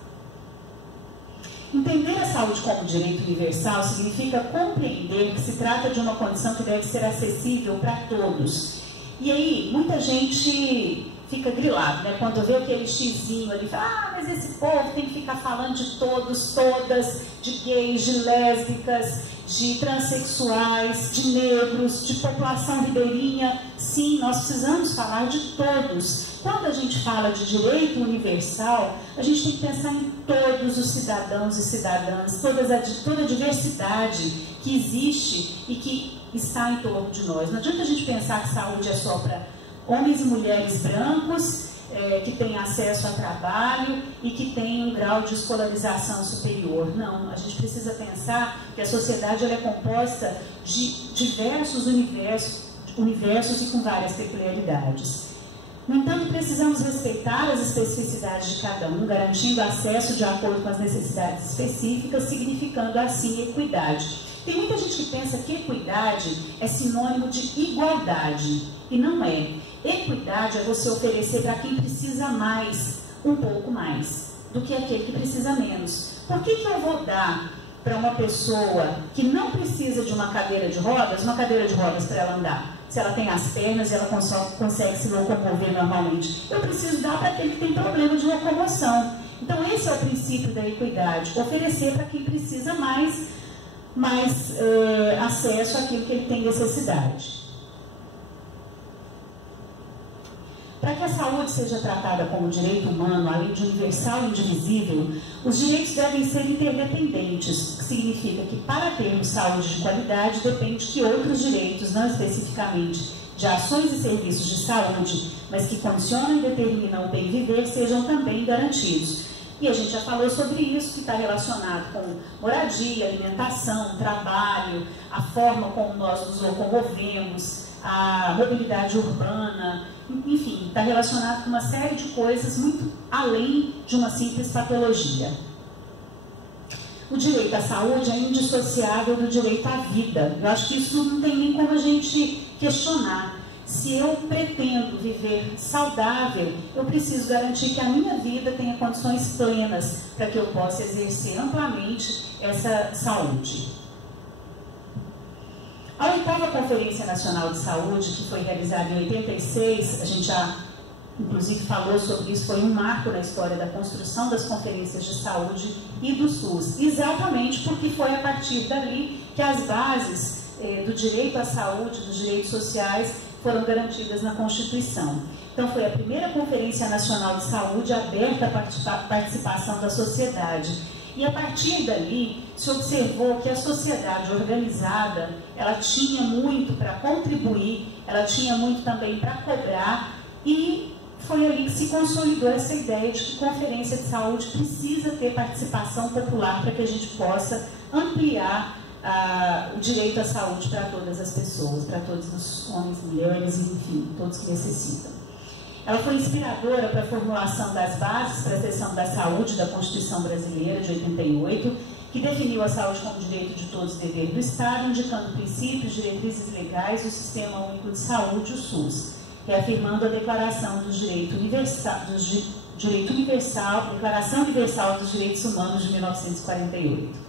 Entender a saúde como direito universal significa compreender que se trata de uma condição que deve ser acessível para todos. E aí, muita gente fica grilado, né? Quando vê aquele xizinho ali, fala, mas esse povo tem que ficar falando de todos, todas, de gays, de lésbicas, de transexuais, de negros, de população ribeirinha. Sim, nós precisamos falar de todos. Quando a gente fala de direito universal, a gente tem que pensar em todos os cidadãos e cidadãs, toda a diversidade que existe e que está em torno de nós. Não adianta a gente pensar que saúde é só para homens e mulheres brancos, que têm acesso a trabalho e que têm um grau de escolarização superior. Não, a gente precisa pensar que a sociedade ela é composta de diversos universos e com várias peculiaridades. No entanto, precisamos respeitar as especificidades de cada um, garantindo acesso de acordo com as necessidades específicas, significando assim equidade. Tem muita gente que pensa que equidade é sinônimo de igualdade, e não é. Equidade é você oferecer para quem precisa mais, um pouco mais, do que aquele que precisa menos. Por que eu vou dar para uma pessoa que não precisa de uma cadeira de rodas para ela andar? Se ela tem as pernas e ela consegue se locomover normalmente. Eu preciso dar para aquele que tem problema de locomoção. Então esse é o princípio da equidade, oferecer para quem precisa mais acesso àquilo que ele tem necessidade. Para que a saúde seja tratada como direito humano, além de universal e indivisível, os direitos devem ser interdependentes, o que significa que para termos saúde de qualidade depende que outros direitos, não especificamente de ações e serviços de saúde, mas que condicionam e determinam o bem viver, sejam também garantidos. E a gente já falou sobre isso, que está relacionado com moradia, alimentação, trabalho, a forma como nós nos locomovemos, a mobilidade urbana, enfim, está relacionado com uma série de coisas muito além de uma simples patologia. O direito à saúde é indissociável do direito à vida. Eu acho que isso não tem nem como a gente questionar. Se eu pretendo viver saudável, eu preciso garantir que a minha vida tenha condições plenas para que eu possa exercer amplamente essa saúde. A 8ª Conferência Nacional de Saúde, que foi realizada em 86, a gente já inclusive falou sobre isso, foi um marco na história da construção das conferências de saúde e do SUS, exatamente porque foi a partir dali que as bases do direito à saúde, dos direitos sociais, foram garantidas na Constituição. Então foi a primeira Conferência Nacional de Saúde aberta à participação da sociedade. E a partir dali se observou que a sociedade organizada, ela tinha muito para contribuir, ela tinha muito também para cobrar, e foi ali que se consolidou essa ideia de que conferência de saúde precisa ter participação popular para que a gente possa ampliar o direito à saúde para todas as pessoas, para todos os homens, mulheres, enfim, todos que necessitam. Ela foi inspiradora para a formulação das bases para a seção da saúde da Constituição Brasileira de 88, que definiu a saúde como direito de todos e dever do Estado, indicando princípios, diretrizes legais do Sistema Único de Saúde, o SUS, reafirmando a Declaração dos Direitos Universal, Declaração Universal dos Direitos Humanos de 1948.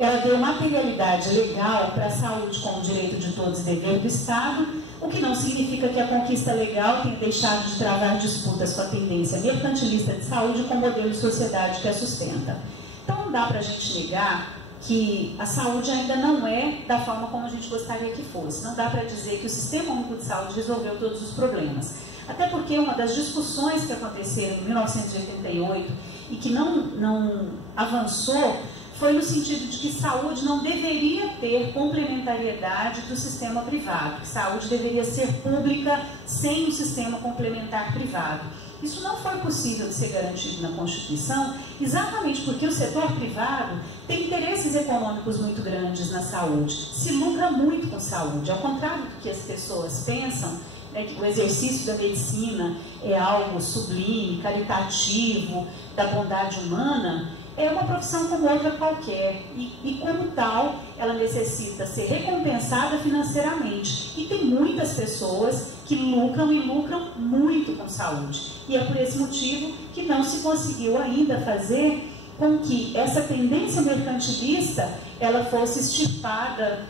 Ela deu materialidade legal para a saúde como direito de todos e dever do Estado, o que não significa que a conquista legal tenha deixado de travar disputas com a tendência mercantilista de saúde com o modelo de sociedade que a sustenta. Então não dá para a gente negar que a saúde ainda não é da forma como a gente gostaria que fosse. Não dá para dizer que o Sistema Único de Saúde resolveu todos os problemas. Até porque uma das discussões que aconteceram em 1988 e que não avançou foi no sentido de que saúde não deveria ter complementariedade do sistema privado, que saúde deveria ser pública sem um sistema complementar privado. Isso não foi possível de ser garantido na Constituição, exatamente porque o setor privado tem interesses econômicos muito grandes na saúde, se lucra muito com saúde, ao contrário do que as pessoas pensam, né, que o exercício da medicina é algo sublime, caritativo, da bondade humana. É uma profissão como outra qualquer e como tal, ela necessita ser recompensada financeiramente. E tem muitas pessoas que lucram e lucram muito com saúde. E é por esse motivo que não se conseguiu ainda fazer com que essa tendência mercantilista ela fosse extirpada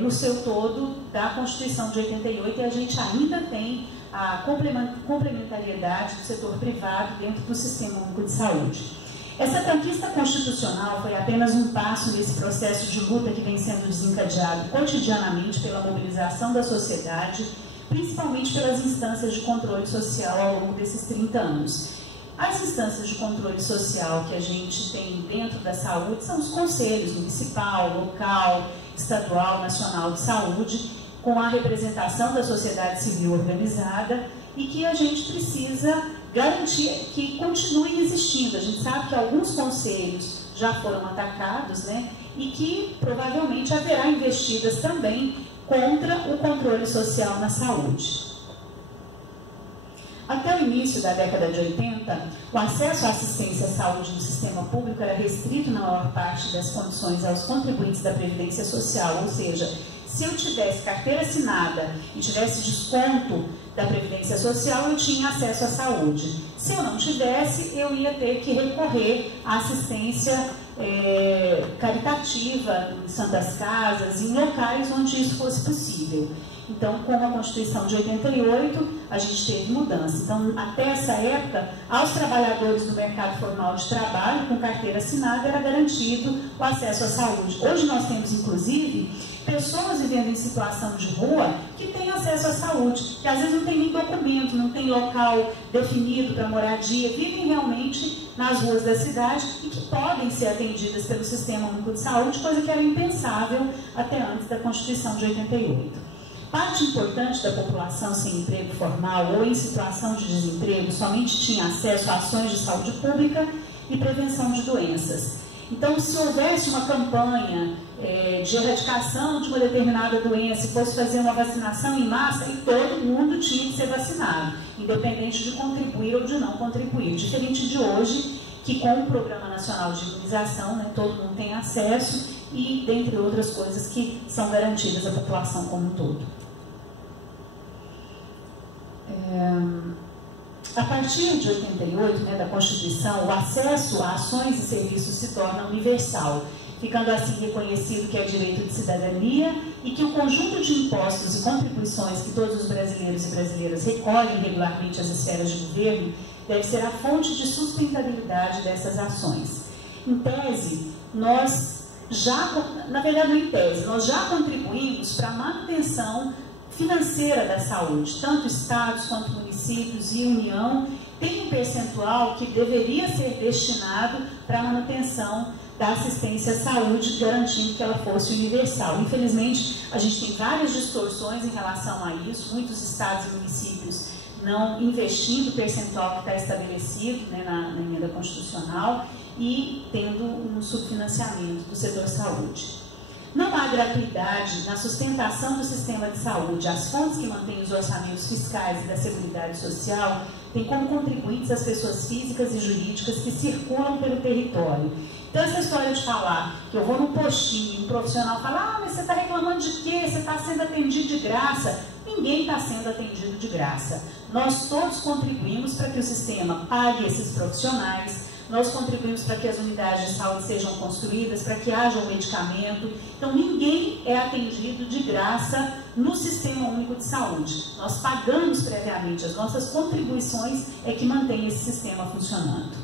no seu todo da Constituição de 88, e a gente ainda tem a complementariedade do setor privado dentro do Sistema Único de Saúde. Essa conquista constitucional foi apenas um passo nesse processo de luta que vem sendo desencadeado cotidianamente pela mobilização da sociedade, principalmente pelas instâncias de controle social ao longo desses 30 anos. As instâncias de controle social que a gente tem dentro da saúde são os conselhos municipal, local, estadual, nacional de saúde, com a representação da sociedade civil organizada, e que a gente precisa garantir que continuem existindo. A gente sabe que alguns conselhos já foram atacados, né, e que provavelmente haverá investidas também contra o controle social na saúde. Até o início da década de 80, o acesso à assistência à saúde no sistema público era restrito na maior parte das condições aos contribuintes da Previdência Social, ou seja, se eu tivesse carteira assinada e tivesse desconto da Previdência Social, eu tinha acesso à saúde. Se eu não tivesse, eu ia ter que recorrer à assistência caritativa em santas casas, em locais onde isso fosse possível. Então, com a Constituição de 88, a gente teve mudança. Então, até essa época, aos trabalhadores do mercado formal de trabalho, com carteira assinada, era garantido o acesso à saúde. Hoje nós temos, inclusive, pessoas vivendo em situação de rua que têm acesso à saúde, que às vezes não tem nem documento, não tem local definido para moradia, vivem realmente nas ruas da cidade e que podem ser atendidas pelo Sistema Único de Saúde, coisa que era impensável até antes da Constituição de 88. Parte importante da população sem emprego formal ou em situação de desemprego somente tinha acesso a ações de saúde pública e prevenção de doenças. Então, se houvesse uma campanha de erradicação de uma determinada doença e fosse fazer uma vacinação em massa, e todo mundo tinha que ser vacinado, independente de contribuir ou de não contribuir. Diferente de hoje, que com o Programa Nacional de Imunização, né, todo mundo tem acesso e, dentre outras coisas, que são garantidas à população como um todo. A partir de 88, né, da Constituição, o acesso a ações e serviços se torna universal, ficando assim reconhecido que é direito de cidadania e que o conjunto de impostos e contribuições que todos os brasileiros e brasileiras recolhem regularmente às esferas de governo deve ser a fonte de sustentabilidade dessas ações. Em tese, nós já contribuímos para a manutenção financeira da saúde, tanto estados quanto municípios e União tem um percentual que deveria ser destinado para a manutenção da assistência à saúde, garantindo que ela fosse universal. Infelizmente, a gente tem várias distorções em relação a isso, muitos estados e municípios não investindo o percentual que está estabelecido, né, na emenda constitucional e tendo um subfinanciamento do setor saúde. Não há gratuidade na sustentação do sistema de saúde. As fontes que mantêm os orçamentos fiscais e da Seguridade Social têm como contribuintes as pessoas físicas e jurídicas que circulam pelo território. Então, essa história de falar que eu vou num postinho, um profissional fala, mas você está reclamando de quê? Você está sendo atendido de graça. Ninguém está sendo atendido de graça. Nós todos contribuímos para que o sistema pague esses profissionais, nós contribuímos para que as unidades de saúde sejam construídas, para que haja um medicamento. Então, ninguém é atendido de graça no Sistema Único de Saúde. Nós pagamos previamente, as nossas contribuições é que mantém esse sistema funcionando.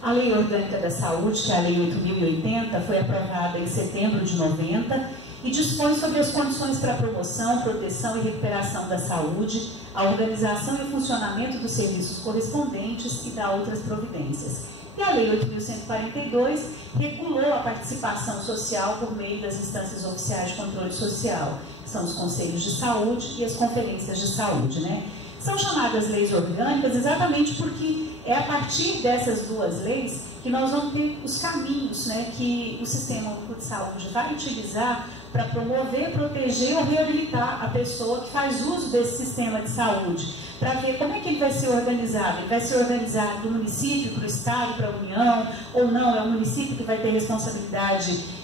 A Lei Orgânica da Saúde, que é a Lei 8.080, foi aprovada em setembro de 90 e dispõe sobre as condições para a promoção, proteção e recuperação da saúde, a organização e o funcionamento dos serviços correspondentes e dá outras providências. E a Lei 8.142 regulou a participação social por meio das instâncias oficiais de controle social, que são os conselhos de saúde e as conferências de saúde, né? São chamadas leis orgânicas exatamente porque é a partir dessas duas leis que nós vamos ter os caminhos, né, que o Sistema Único de Saúde vai utilizar para promover, proteger ou reabilitar a pessoa que faz uso desse sistema de saúde, para ver como é que ele vai ser organizado. Ele vai ser organizado do município para o estado, para a União, ou não, é o município que vai ter responsabilidade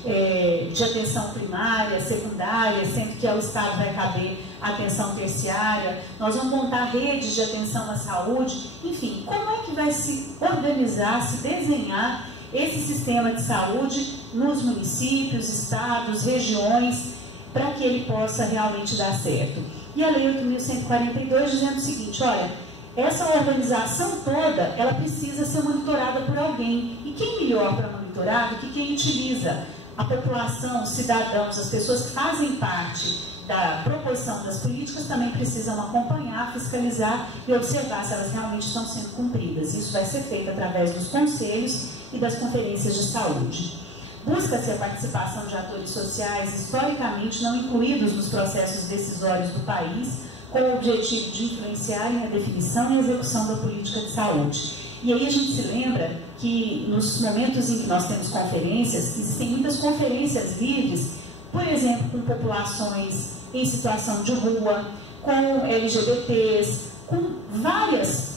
de atenção primária, secundária, sendo que ao estado vai caber a atenção terciária. Nós vamos montar redes de atenção à saúde, enfim, como é que vai se organizar, se desenhar esse sistema de saúde nos municípios, estados, regiões, para que ele possa realmente dar certo. E a Lei 8.142 dizendo o seguinte, olha, essa organização toda, ela precisa ser monitorada por alguém. E quem melhor para monitorar do que quem utiliza? A população, os cidadãos, as pessoas que fazem parte da proposição das políticas também precisam acompanhar, fiscalizar e observar se elas realmente estão sendo cumpridas. Isso vai ser feito através dos conselhos e das conferências de saúde. Busca-se a participação de atores sociais historicamente não incluídos nos processos decisórios do país, com o objetivo de influenciarem a definição e a execução da política de saúde. E aí a gente se lembra que nos momentos em que nós temos conferências, existem muitas conferências livres, por exemplo, com populações em situação de rua, com LGBTs, com várias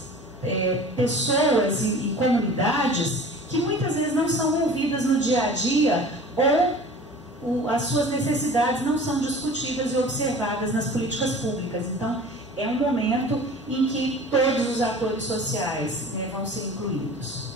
pessoas e comunidades que muitas vezes não são ouvidas no dia a dia ou as suas necessidades não são discutidas e observadas nas políticas públicas. Então, é um momento em que todos os atores sociais, né, vão ser incluídos.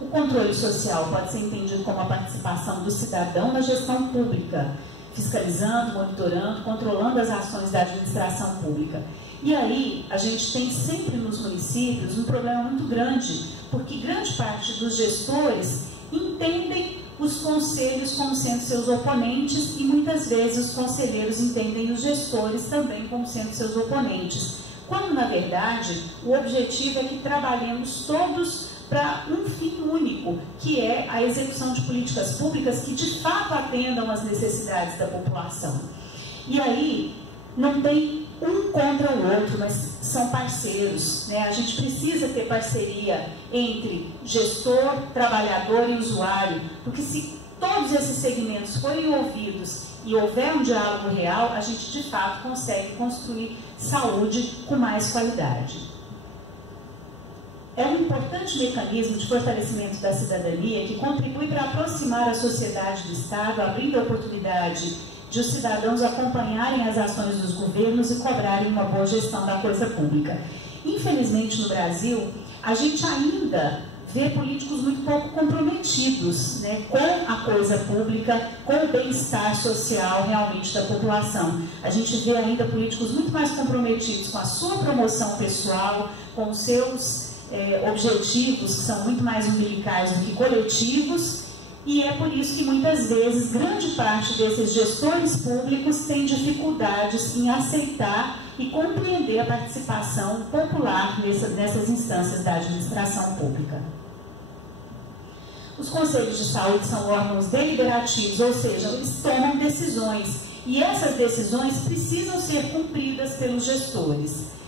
O controle social pode ser entendido como a participação do cidadão na gestão pública, fiscalizando, monitorando, controlando as ações da administração pública. E aí, a gente tem sempre nos municípios um problema muito grande, porque grande parte dos gestores entendem os conselhos como sendo seus oponentes e muitas vezes os conselheiros entendem os gestores também como sendo seus oponentes. Quando, na verdade, o objetivo é que trabalhemos todos para um fim único, que é a execução de políticas públicas que de fato atendam às necessidades da população. E aí, não tem um contra o outro, mas são parceiros, né? A gente precisa ter parceria entre gestor, trabalhador e usuário, porque se todos esses segmentos forem ouvidos e houver um diálogo real, a gente de fato consegue construir saúde com mais qualidade. É um importante mecanismo de fortalecimento da cidadania que contribui para aproximar a sociedade do Estado, abrindo a oportunidade de os cidadãos acompanharem as ações dos governos e cobrarem uma boa gestão da coisa pública. Infelizmente, no Brasil, a gente ainda vê políticos muito pouco comprometidos, né, com a coisa pública, com o bem-estar social realmente da população. A gente vê ainda políticos muito mais comprometidos com a sua promoção pessoal, com os seus objetivos, que são muito mais umbilicais do que coletivos, e é por isso que muitas vezes grande parte desses gestores públicos tem dificuldades em aceitar e compreender a participação popular nessas instâncias da administração pública. Os conselhos de saúde são órgãos deliberativos, ou seja, eles tomam decisões, e essas decisões precisam ser cumpridas pelos gestores.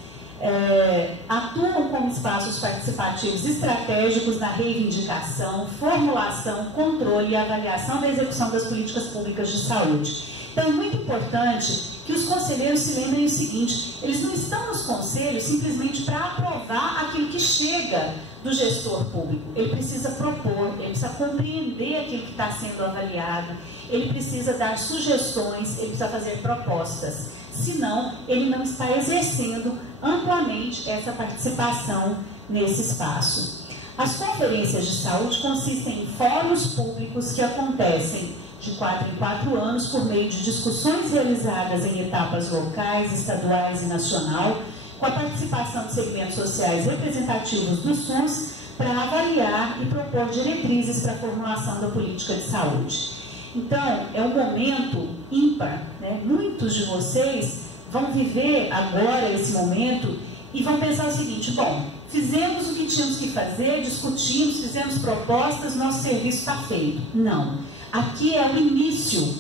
Atuam como espaços participativos estratégicos na reivindicação, formulação, controle e avaliação da execução das políticas públicas de saúde. Então, é muito importante que os conselheiros se lembrem o seguinte: eles não estão nos conselhos simplesmente para aprovar aquilo que chega do gestor público. Ele precisa propor, ele precisa compreender aquilo que está sendo avaliado, ele precisa dar sugestões, ele precisa fazer propostas. Senão, ele não está exercendo amplamente essa participação nesse espaço. As conferências de saúde consistem em fóruns públicos que acontecem de 4 em 4 anos por meio de discussões realizadas em etapas locais, estaduais e nacional, com a participação de segmentos sociais representativos do SUS para avaliar e propor diretrizes para a formulação da política de saúde. Então, é um momento ímpar, né? Muitos de vocês vão viver agora esse momento e vão pensar o seguinte: bom, fizemos o que tínhamos que fazer, discutimos, fizemos propostas, nosso serviço está feito. Não. Aqui é o início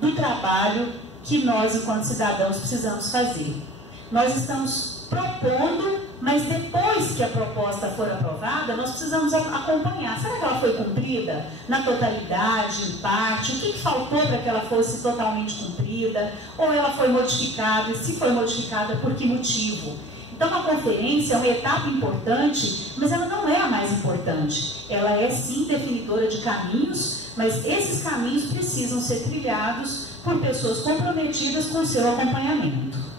do trabalho que nós, enquanto cidadãos, precisamos fazer. Nós estamos propondo, mas depois que a proposta for aprovada, nós precisamos acompanhar. Será que ela foi cumprida na totalidade, em parte? O que faltou para que ela fosse totalmente cumprida? Ou ela foi modificada? E se foi modificada, por que motivo? Então, a conferência é uma etapa importante, mas ela não é a mais importante. Ela é, sim, definidora de caminhos, mas esses caminhos precisam ser trilhados por pessoas comprometidas com o seu acompanhamento.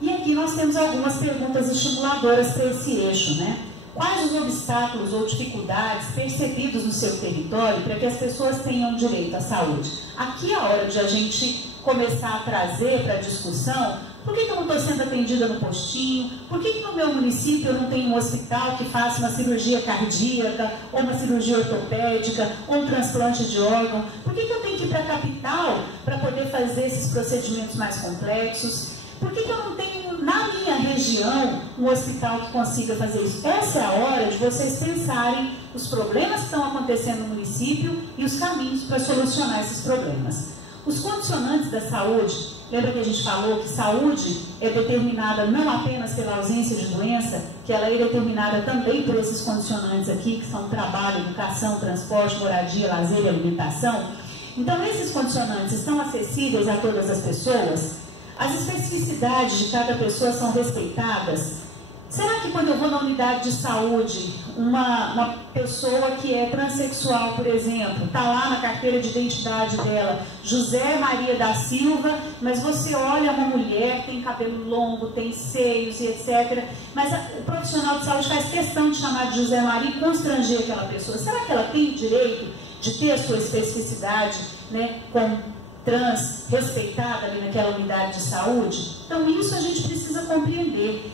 E aqui nós temos algumas perguntas estimuladoras para esse eixo, né? Quais os obstáculos ou dificuldades percebidos no seu território para que as pessoas tenham direito à saúde? Aqui é a hora de a gente começar a trazer para a discussão: por que eu não estou sendo atendida no postinho? Por que no meu município eu não tenho um hospital que faça uma cirurgia cardíaca, ou uma cirurgia ortopédica, ou um transplante de órgão? Por que eu tenho que ir para a capital para poder fazer esses procedimentos mais complexos? Por que eu não tenho na minha região um hospital que consiga fazer isso? Essa é a hora de vocês pensarem os problemas que estão acontecendo no município e os caminhos para solucionar esses problemas. Os condicionantes da saúde, lembra que a gente falou que saúde é determinada não apenas pela ausência de doença, que ela é determinada também por esses condicionantes aqui, que são trabalho, educação, transporte, moradia, lazer e alimentação. Então, esses condicionantes estão acessíveis a todas as pessoas? As especificidades de cada pessoa são respeitadas? Será que quando eu vou na unidade de saúde, uma pessoa que é transexual, por exemplo, está lá na carteira de identidade dela, José Maria da Silva, mas você olha uma mulher, tem cabelo longo, tem seios e etc., mas o profissional de saúde faz questão de chamar de José Maria e constranger aquela pessoa. Será que ela tem o direito de ter a sua especificidade, né, como trans respeitada ali naquela unidade de saúde? Então isso a gente precisa compreender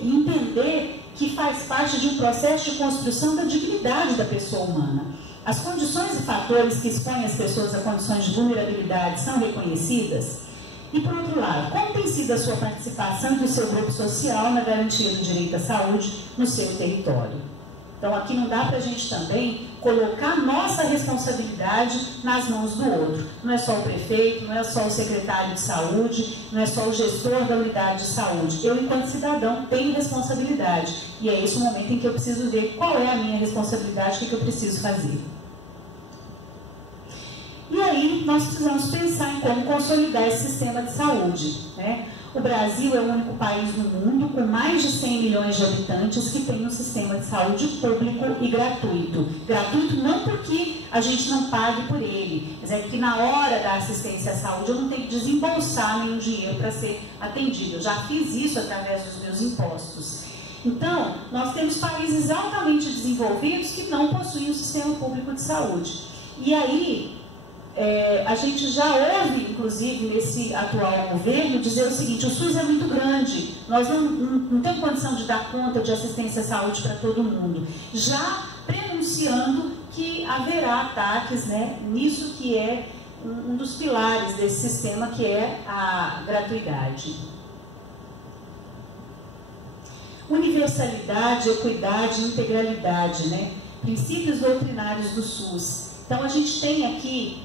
e entender que faz parte de um processo de construção da dignidade da pessoa humana. As condições e fatores que expõem as pessoas a condições de vulnerabilidade são reconhecidas? E por outro lado, como tem sido a sua participação do seu grupo social na garantia do direito à saúde no seu território? Então aqui não dá para a gente também colocar nossa responsabilidade nas mãos do outro. Não é só o prefeito, não é só o secretário de saúde, não é só o gestor da unidade de saúde. Eu, enquanto cidadão, tenho responsabilidade. E é esse o momento em que eu preciso ver qual é a minha responsabilidade, o que eu preciso fazer. E aí nós precisamos pensar em como consolidar esse sistema de saúde, né? O Brasil é o único país no mundo com mais de 100 milhões de habitantes que tem um sistema de saúde público e gratuito. Gratuito não porque a gente não pague por ele, mas é que na hora da assistência à saúde eu não tenho que desembolsar nenhum dinheiro para ser atendido. Eu já fiz isso através dos meus impostos. Então, nós temos países altamente desenvolvidos que não possuem um sistema público de saúde. E aí, a gente já ouve, inclusive, nesse atual governo, dizer o seguinte: o SUS é muito grande, nós não temos condição de dar conta de assistência à saúde para todo mundo. Já prenunciando que haverá ataques, né, nisso que é um dos pilares desse sistema, que é a gratuidade. Universalidade, equidade e integralidade, né? Princípios doutrinários do SUS. Então, a gente tem aqui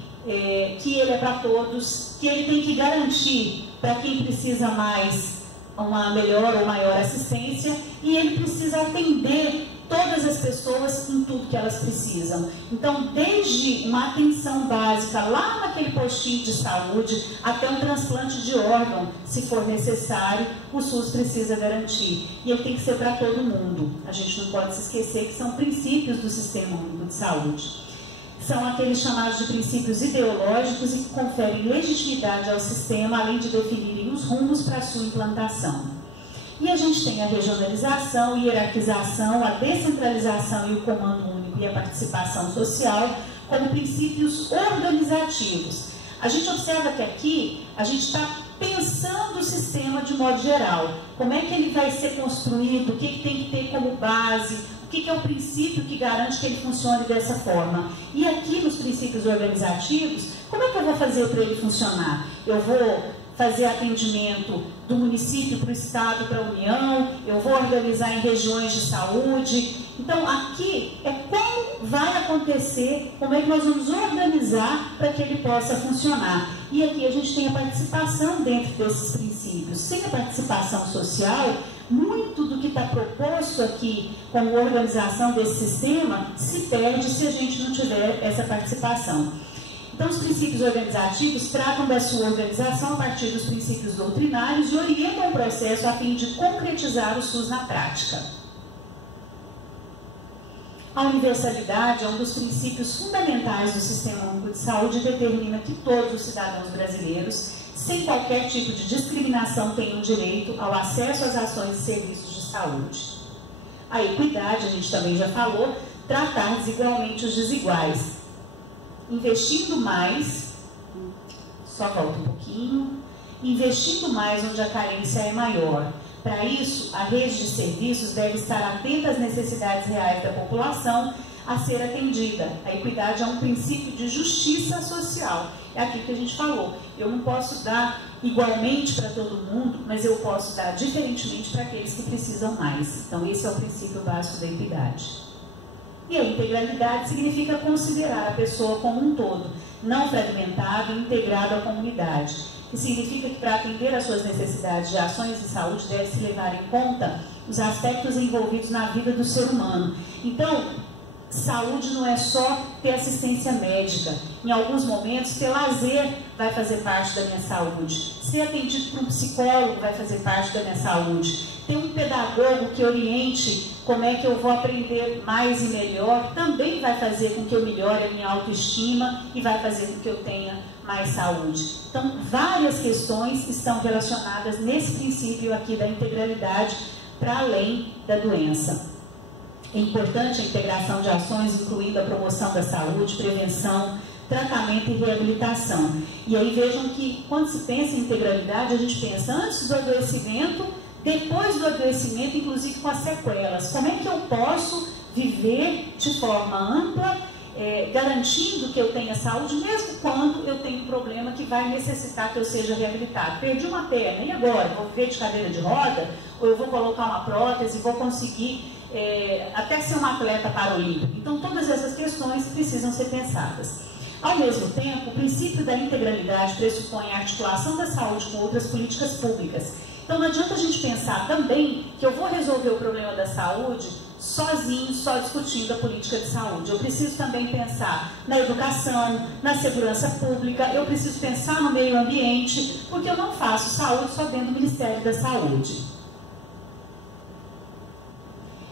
que ele é para todos, que ele tem que garantir para quem precisa mais uma melhor ou maior assistência, e ele precisa atender todas as pessoas em tudo que elas precisam. Então, desde uma atenção básica lá naquele postinho de saúde, até um transplante de órgão, se for necessário, o SUS precisa garantir. E ele tem que ser para todo mundo. A gente não pode se esquecer que são princípios do Sistema Único de Saúde. São aqueles chamados de princípios ideológicos e que conferem legitimidade ao sistema, além de definirem os rumos para a sua implantação. E a gente tem a regionalização, hierarquização, a descentralização e o comando único e a participação social como princípios organizativos. A gente observa que aqui a gente está pensando o sistema de modo geral. Como é que ele vai ser construído, o que tem que ter como base, o que é o princípio que garante que ele funcione dessa forma. E aqui nos princípios organizativos, como é que eu vou fazer para ele funcionar? Eu vou fazer atendimento do município para o estado, para a União, eu vou organizar em regiões de saúde. Então, aqui é como vai acontecer, como é que nós vamos organizar para que ele possa funcionar. E aqui a gente tem a participação dentro desses princípios. Sem a participação social, muito do que está proposto aqui como organização desse sistema se perde se a gente não tiver essa participação. Então, os princípios organizativos tratam da sua organização a partir dos princípios doutrinários e orientam o processo a fim de concretizar o SUS na prática. A universalidade é um dos princípios fundamentais do Sistema Único de Saúde e determina que todos os cidadãos brasileiros, sem qualquer tipo de discriminação, tenham direito ao acesso às ações e serviços de saúde. A equidade, a gente também já falou, tratar desigualmente os desiguais, investindo mais, só volta um pouquinho, investindo mais onde a carência é maior. Para isso, a rede de serviços deve estar atenta às necessidades reais da população a ser atendida. A equidade é um princípio de justiça social. É aquilo que a gente falou. Eu não posso dar igualmente para todo mundo, mas eu posso dar diferentemente para aqueles que precisam mais. Então, esse é o princípio básico da equidade. E a integralidade significa considerar a pessoa como um todo, não fragmentado e integrado à comunidade. Que significa que para atender às suas necessidades de ações de saúde deve-se levar em conta os aspectos envolvidos na vida do ser humano. Então, Saúde não é só ter assistência médica. Em alguns momentos, ter lazer vai fazer parte da minha saúde. Ser atendido por um psicólogo vai fazer parte da minha saúde. Ter um pedagogo que oriente como é que eu vou aprender mais e melhor também vai fazer com que eu melhore a minha autoestima e vai fazer com que eu tenha mais saúde. Então, várias questões estão relacionadas nesse princípio aqui da integralidade para além da doença. É importante a integração de ações, incluindo a promoção da saúde, prevenção, tratamento e reabilitação. E aí vejam que, quando se pensa em integralidade, a gente pensa antes do adoecimento, depois do adoecimento, inclusive com as sequelas. Como é que eu posso viver de forma ampla, garantindo que eu tenha saúde, mesmo quando eu tenho um problema que vai necessitar que eu seja reabilitado. Perdi uma perna, e agora? Vou viver de cadeira de roda? Ou eu vou colocar uma prótese e vou conseguir até ser um atleta paralímpico? Então, todas essas questões precisam ser pensadas. Ao mesmo tempo, o princípio da integralidade pressupõe a articulação da saúde com outras políticas públicas. Então, não adianta a gente pensar também que eu vou resolver o problema da saúde sozinho, só discutindo a política de saúde. Eu preciso também pensar na educação, na segurança pública, eu preciso pensar no meio ambiente, porque eu não faço saúde só dentro do Ministério da Saúde.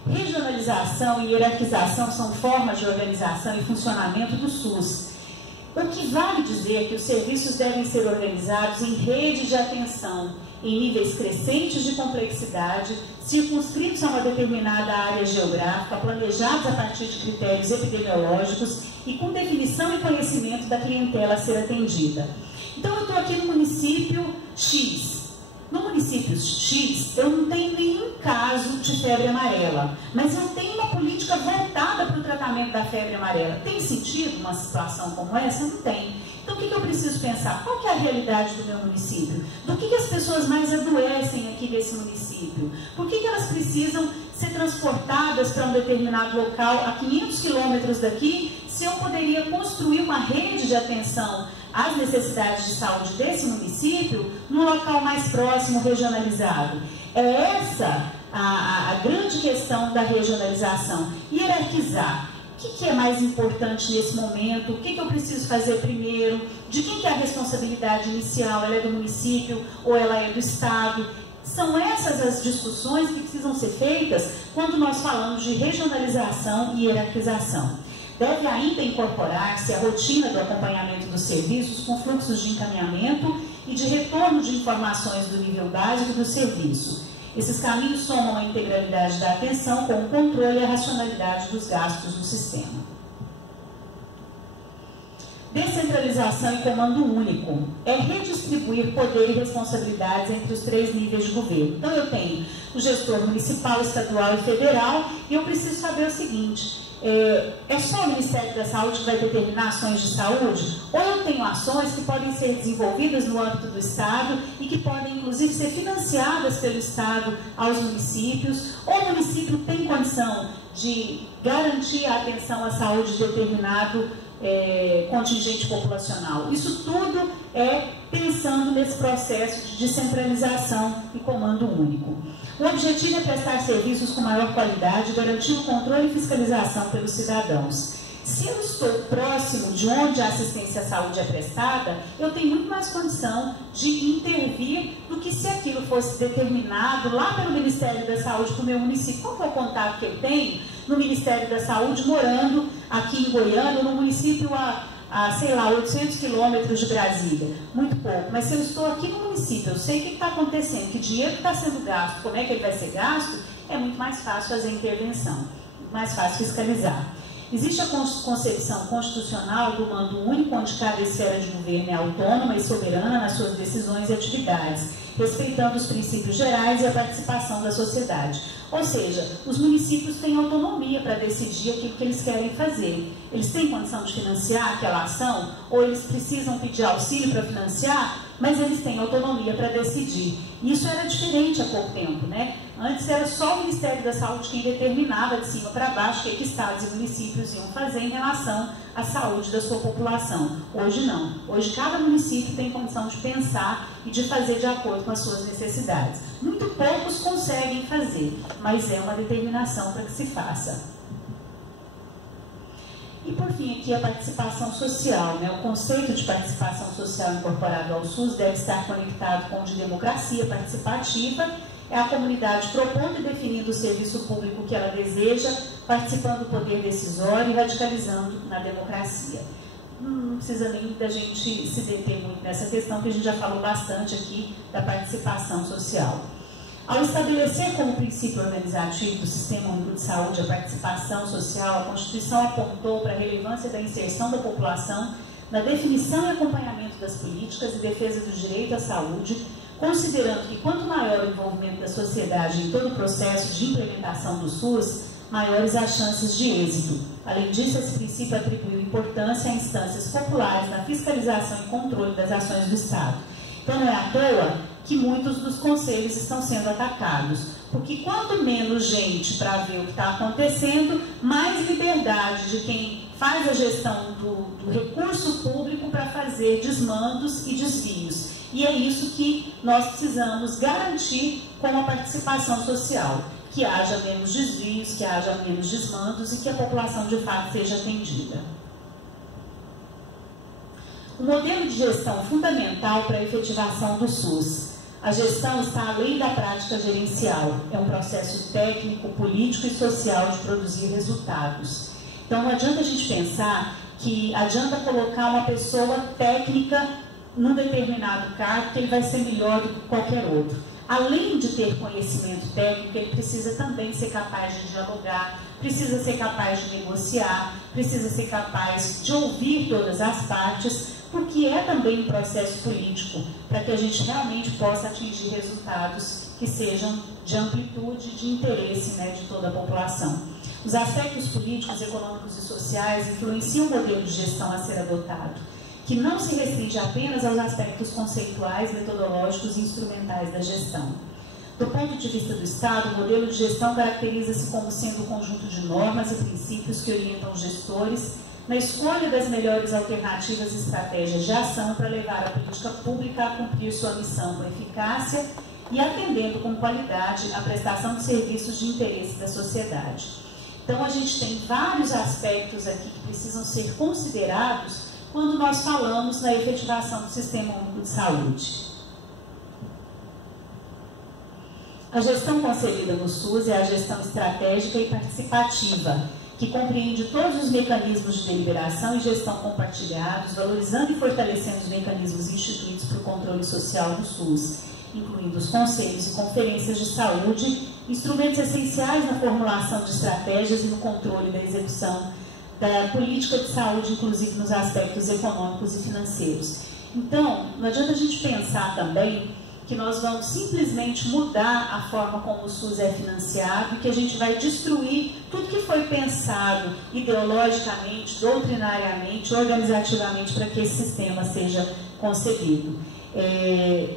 Regionalização e hierarquização são formas de organização e funcionamento do SUS. O que vale dizer que os serviços devem ser organizados em redes de atenção, em níveis crescentes de complexidade, circunscritos a uma determinada área geográfica, planejados a partir de critérios epidemiológicos e com definição e conhecimento da clientela a ser atendida. Então, eu estou aqui no município X. No município X, eu não tenho nenhum caso de febre amarela, mas eu tenho uma política voltada para o tratamento da febre amarela. Tem sentido uma situação como essa? Não tem. Então, o que eu preciso pensar? Qual que é a realidade do meu município? Do que as pessoas mais adoecem aqui nesse município? Por que elas precisam ser transportadas para um determinado local a 500 quilômetros daqui, se eu poderia construir uma rede de atenção às necessidades de saúde desse município num local mais próximo, regionalizado? É essa a grande questão da regionalização. Hierarquizar. O que é mais importante nesse momento? O que eu preciso fazer primeiro? De quem que é a responsabilidade inicial? Ela é do município ou ela é do Estado? São essas as discussões que precisam ser feitas quando nós falamos de regionalização e hierarquização. Deve ainda incorporar-se a rotina do acompanhamento dos serviços com fluxos de encaminhamento e de retorno de informações do nível básico do serviço. Esses caminhos somam a integralidade da atenção com o controle e a racionalidade dos gastos do sistema. Descentralização e comando único é redistribuir poder e responsabilidades entre os 3 níveis de governo. Então, eu tenho o gestor municipal, estadual e federal, e eu preciso saber o seguinte: é só o Ministério da Saúde que vai determinar ações de saúde? Ou eu tenho ações que podem ser desenvolvidas no âmbito do Estado e que podem, inclusive, ser financiadas pelo Estado aos municípios? Ou o município tem condição de garantir a atenção à saúde de determinado contingente populacional? Isso tudo é pensando nesse processo de descentralização e comando único. O objetivo é prestar serviços com maior qualidade, garantir o controle e fiscalização pelos cidadãos. Se eu estou próximo de onde a assistência à saúde é prestada, eu tenho muito mais condição de intervir do que se aquilo fosse determinado lá pelo Ministério da Saúde para o meu município. Qual que é o contato que eu tenho no Ministério da Saúde, morando aqui em Goiânia, no município sei lá, 800 quilômetros de Brasília? Muito pouco. Mas se eu estou aqui no município, eu sei o que está acontecendo, que dinheiro está sendo gasto, como é que ele vai ser gasto, é muito mais fácil fazer intervenção, muito mais fácil fiscalizar. Existe a concepção constitucional do mando único, onde cada esfera de governo é autônoma e soberana nas suas decisões e atividades, respeitando os princípios gerais e a participação da sociedade. Ou seja, os municípios têm autonomia para decidir aquilo que eles querem fazer. Eles têm condição de financiar aquela ação, ou eles precisam pedir auxílio para financiar, mas eles têm autonomia para decidir. Isso era diferente há pouco tempo, né? Antes era só o Ministério da Saúde quem determinava de cima para baixo o que estados e municípios iam fazer em relação à saúde da sua população. Hoje não. Hoje cada município tem condição de pensar e de fazer de acordo com as suas necessidades. Muito poucos conseguem fazer, mas é uma determinação para que se faça. E, por fim, aqui a participação social, né? O conceito de participação social incorporado ao SUS deve estar conectado com o de democracia participativa, é a comunidade propondo e definindo o serviço público que ela deseja, participando do poder decisório e radicalizando na democracia. Não precisa nem da gente se deter muito nessa questão, que a gente já falou bastante aqui da participação social. Ao estabelecer como princípio organizativo do Sistema Único de Saúde a participação social, a Constituição apontou para a relevância da inserção da população na definição e acompanhamento das políticas e defesa do direito à saúde, considerando que quanto maior o envolvimento da sociedade em todo o processo de implementação do SUS, maiores as chances de êxito. Além disso, esse princípio atribuiu importância a instâncias populares na fiscalização e controle das ações do Estado. Então, não é à toa que muitos dos conselhos estão sendo atacados, porque quanto menos gente para ver o que está acontecendo, mais liberdade de quem faz a gestão do recurso público para fazer desmandos e desvios. E é isso que nós precisamos garantir com a participação social, que haja menos desvios, que haja menos desmandos e que a população de fato seja atendida. O modelo de gestão fundamental para a efetivação do SUS. A gestão está além da prática gerencial, é um processo técnico, político e social de produzir resultados. Então não adianta a gente pensar que adianta colocar uma pessoa técnica num determinado cargo que ele vai ser melhor do que qualquer outro. Além de ter conhecimento técnico, ele precisa também ser capaz de dialogar, precisa ser capaz de negociar, precisa ser capaz de ouvir todas as partes, porque é também um processo político, para que a gente realmente possa atingir resultados que sejam de amplitude e de interesse, né, de toda a população. Os aspectos políticos, econômicos e sociais influenciam o modelo de gestão a ser adotado, que não se restringe apenas aos aspectos conceituais, metodológicos e instrumentais da gestão. Do ponto de vista do Estado, o modelo de gestão caracteriza-se como sendo um conjunto de normas e princípios que orientam os gestores na escolha das melhores alternativas e estratégias de ação para levar a política pública a cumprir sua missão com eficácia e atendendo com qualidade a prestação de serviços de interesse da sociedade. Então, a gente tem vários aspectos aqui que precisam ser considerados quando nós falamos na efetivação do Sistema Único de Saúde. A gestão concebida no SUS é a gestão estratégica e participativa, que compreende todos os mecanismos de deliberação e gestão compartilhados, valorizando e fortalecendo os mecanismos instituídos para o controle social do SUS, incluindo os conselhos e conferências de saúde, instrumentos essenciais na formulação de estratégias e no controle da execução da política de saúde, inclusive nos aspectos econômicos e financeiros. Então, não adianta a gente pensar também que nós vamos simplesmente mudar a forma como o SUS é financiado, que a gente vai destruir tudo que foi pensado ideologicamente, doutrinariamente, organizativamente para que esse sistema seja concebido.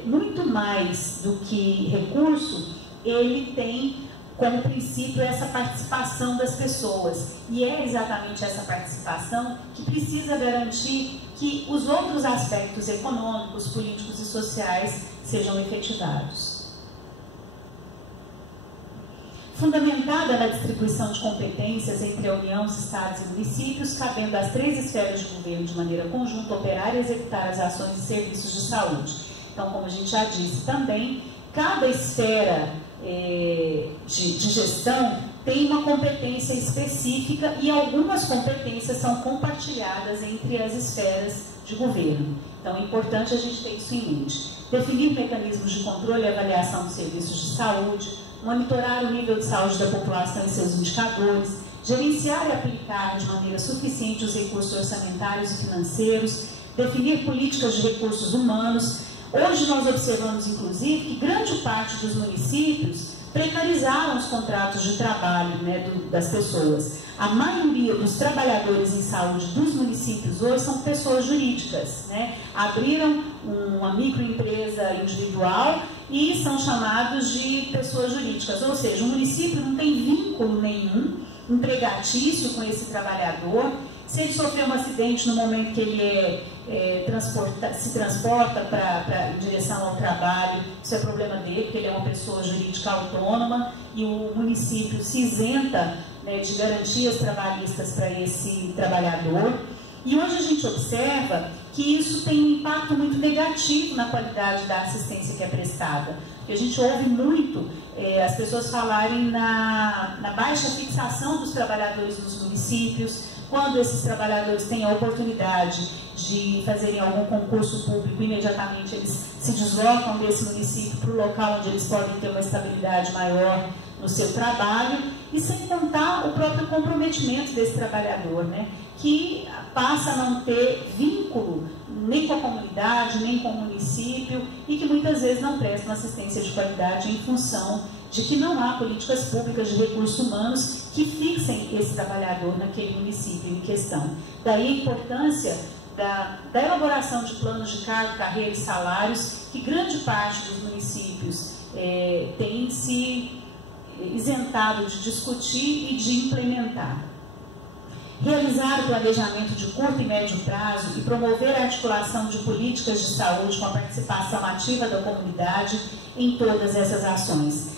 Muito mais do que recurso, ele tem como princípio essa participação das pessoas. E é exatamente essa participação que precisa garantir que os outros aspectos econômicos, políticos e sociais sejam efetivados. Fundamentada na distribuição de competências entre a União, os Estados e municípios, cabendo às 3 esferas de governo de maneira conjunta operar e executar as ações e serviços de saúde. Então, como a gente já disse também, cada esfera de gestão tem uma competência específica e algumas competências são compartilhadas entre as esferas de governo. Então, é importante a gente ter isso em mente. Definir mecanismos de controle e avaliação dos serviços de saúde, monitorar o nível de saúde da população e seus indicadores, gerenciar e aplicar de maneira suficiente os recursos orçamentários e financeiros, definir políticas de recursos humanos. Hoje nós observamos, inclusive, que grande parte dos municípios precarizaram os contratos de trabalho, né, das pessoas. A maioria dos trabalhadores em saúde dos municípios hoje são pessoas jurídicas, né? Abriram uma microempresa individual e são chamados de pessoas jurídicas, ou seja, o município não tem vínculo nenhum empregatício com esse trabalhador. Se ele sofreu um acidente no momento que ele se transporta em direção ao trabalho, isso é problema dele, porque ele é uma pessoa jurídica autônoma e o município se isenta né, de garantias trabalhistas para esse trabalhador. E hoje a gente observa que isso tem um impacto muito negativo na qualidade da assistência que é prestada. Porque a gente ouve muito as pessoas falarem na baixa fixação dos trabalhadores nos municípios, quando esses trabalhadores têm a oportunidade de fazerem algum concurso público, imediatamente eles se deslocam desse município para o local onde eles podem ter uma estabilidade maior no seu trabalho, e sem contar o próprio comprometimento desse trabalhador, né, que passa a não ter vínculo nem com a comunidade, nem com o município, e que muitas vezes não presta uma assistência de qualidade em função de que não há políticas públicas de recursos humanos que fixem esse trabalhador naquele município em questão. Daí a importância da elaboração de planos de cargo, carreira e salários, que grande parte dos municípios tem se isentado de discutir e de implementar. Realizar o planejamento de curto e médio prazo e promover a articulação de políticas de saúde com a participação ativa da comunidade em todas essas ações.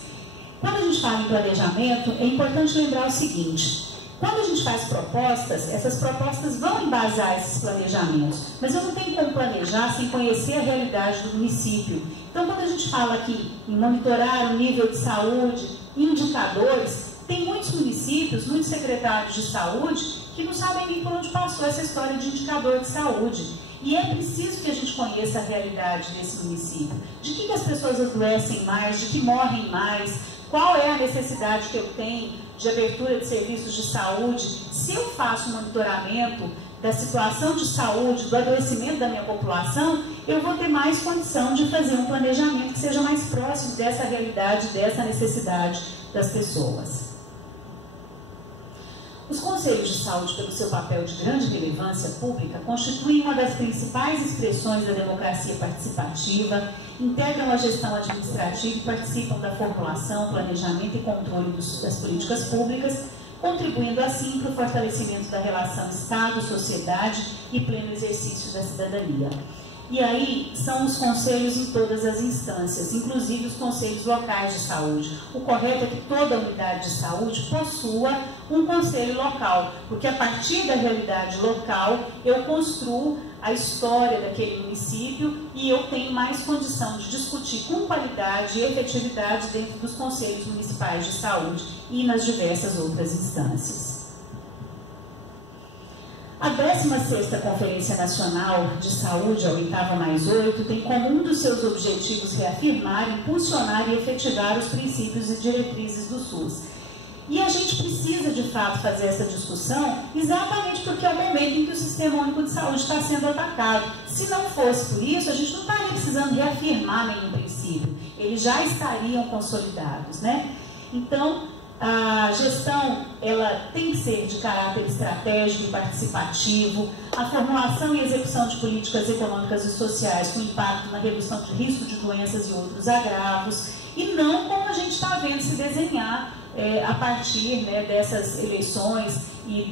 Quando a gente fala em planejamento, é importante lembrar o seguinte: quando a gente faz propostas, essas propostas vão embasar esses planejamentos, mas eu não tenho como planejar sem conhecer a realidade do município. Então, quando a gente fala aqui em monitorar o nível de saúde, indicadores, tem muitos municípios, muitos secretários de saúde que não sabem nem por onde passou essa história de indicador de saúde. E é preciso que a gente conheça a realidade desse município. De que as pessoas adoecem mais, de que morrem mais, qual é a necessidade que eu tenho de abertura de serviços de saúde. Se eu faço um monitoramento da situação de saúde, do adoecimento da minha população, eu vou ter mais condição de fazer um planejamento que seja mais próximo dessa realidade, dessa necessidade das pessoas. Os conselhos de saúde, pelo seu papel de grande relevância pública, constituem uma das principais expressões da democracia participativa, integram a gestão administrativa e participam da formulação, planejamento e controle das políticas públicas, contribuindo assim para o fortalecimento da relação Estado-sociedade e pleno exercício da cidadania. E aí são os conselhos em todas as instâncias, inclusive os conselhos locais de saúde. O correto é que toda unidade de saúde possua um conselho local, porque a partir da realidade local eu construo a história daquele município e eu tenho mais condição de discutir com qualidade e efetividade dentro dos conselhos municipais de saúde e nas diversas outras instâncias. A 16ª Conferência Nacional de Saúde, a 8ª+8, tem como um dos seus objetivos reafirmar, impulsionar e efetivar os princípios e diretrizes do SUS. E a gente precisa, de fato, fazer essa discussão exatamente porque é o momento em que o Sistema Único de Saúde está sendo atacado. Se não fosse por isso, a gente não estaria precisando reafirmar nenhum princípio. Eles já estariam consolidados, né? Então, a gestão ela tem que ser de caráter estratégico e participativo, a formulação e execução de políticas econômicas e sociais com impacto na redução de risco de doenças e outros agravos, e não como a gente está vendo se desenhar a partir, né, dessas eleições e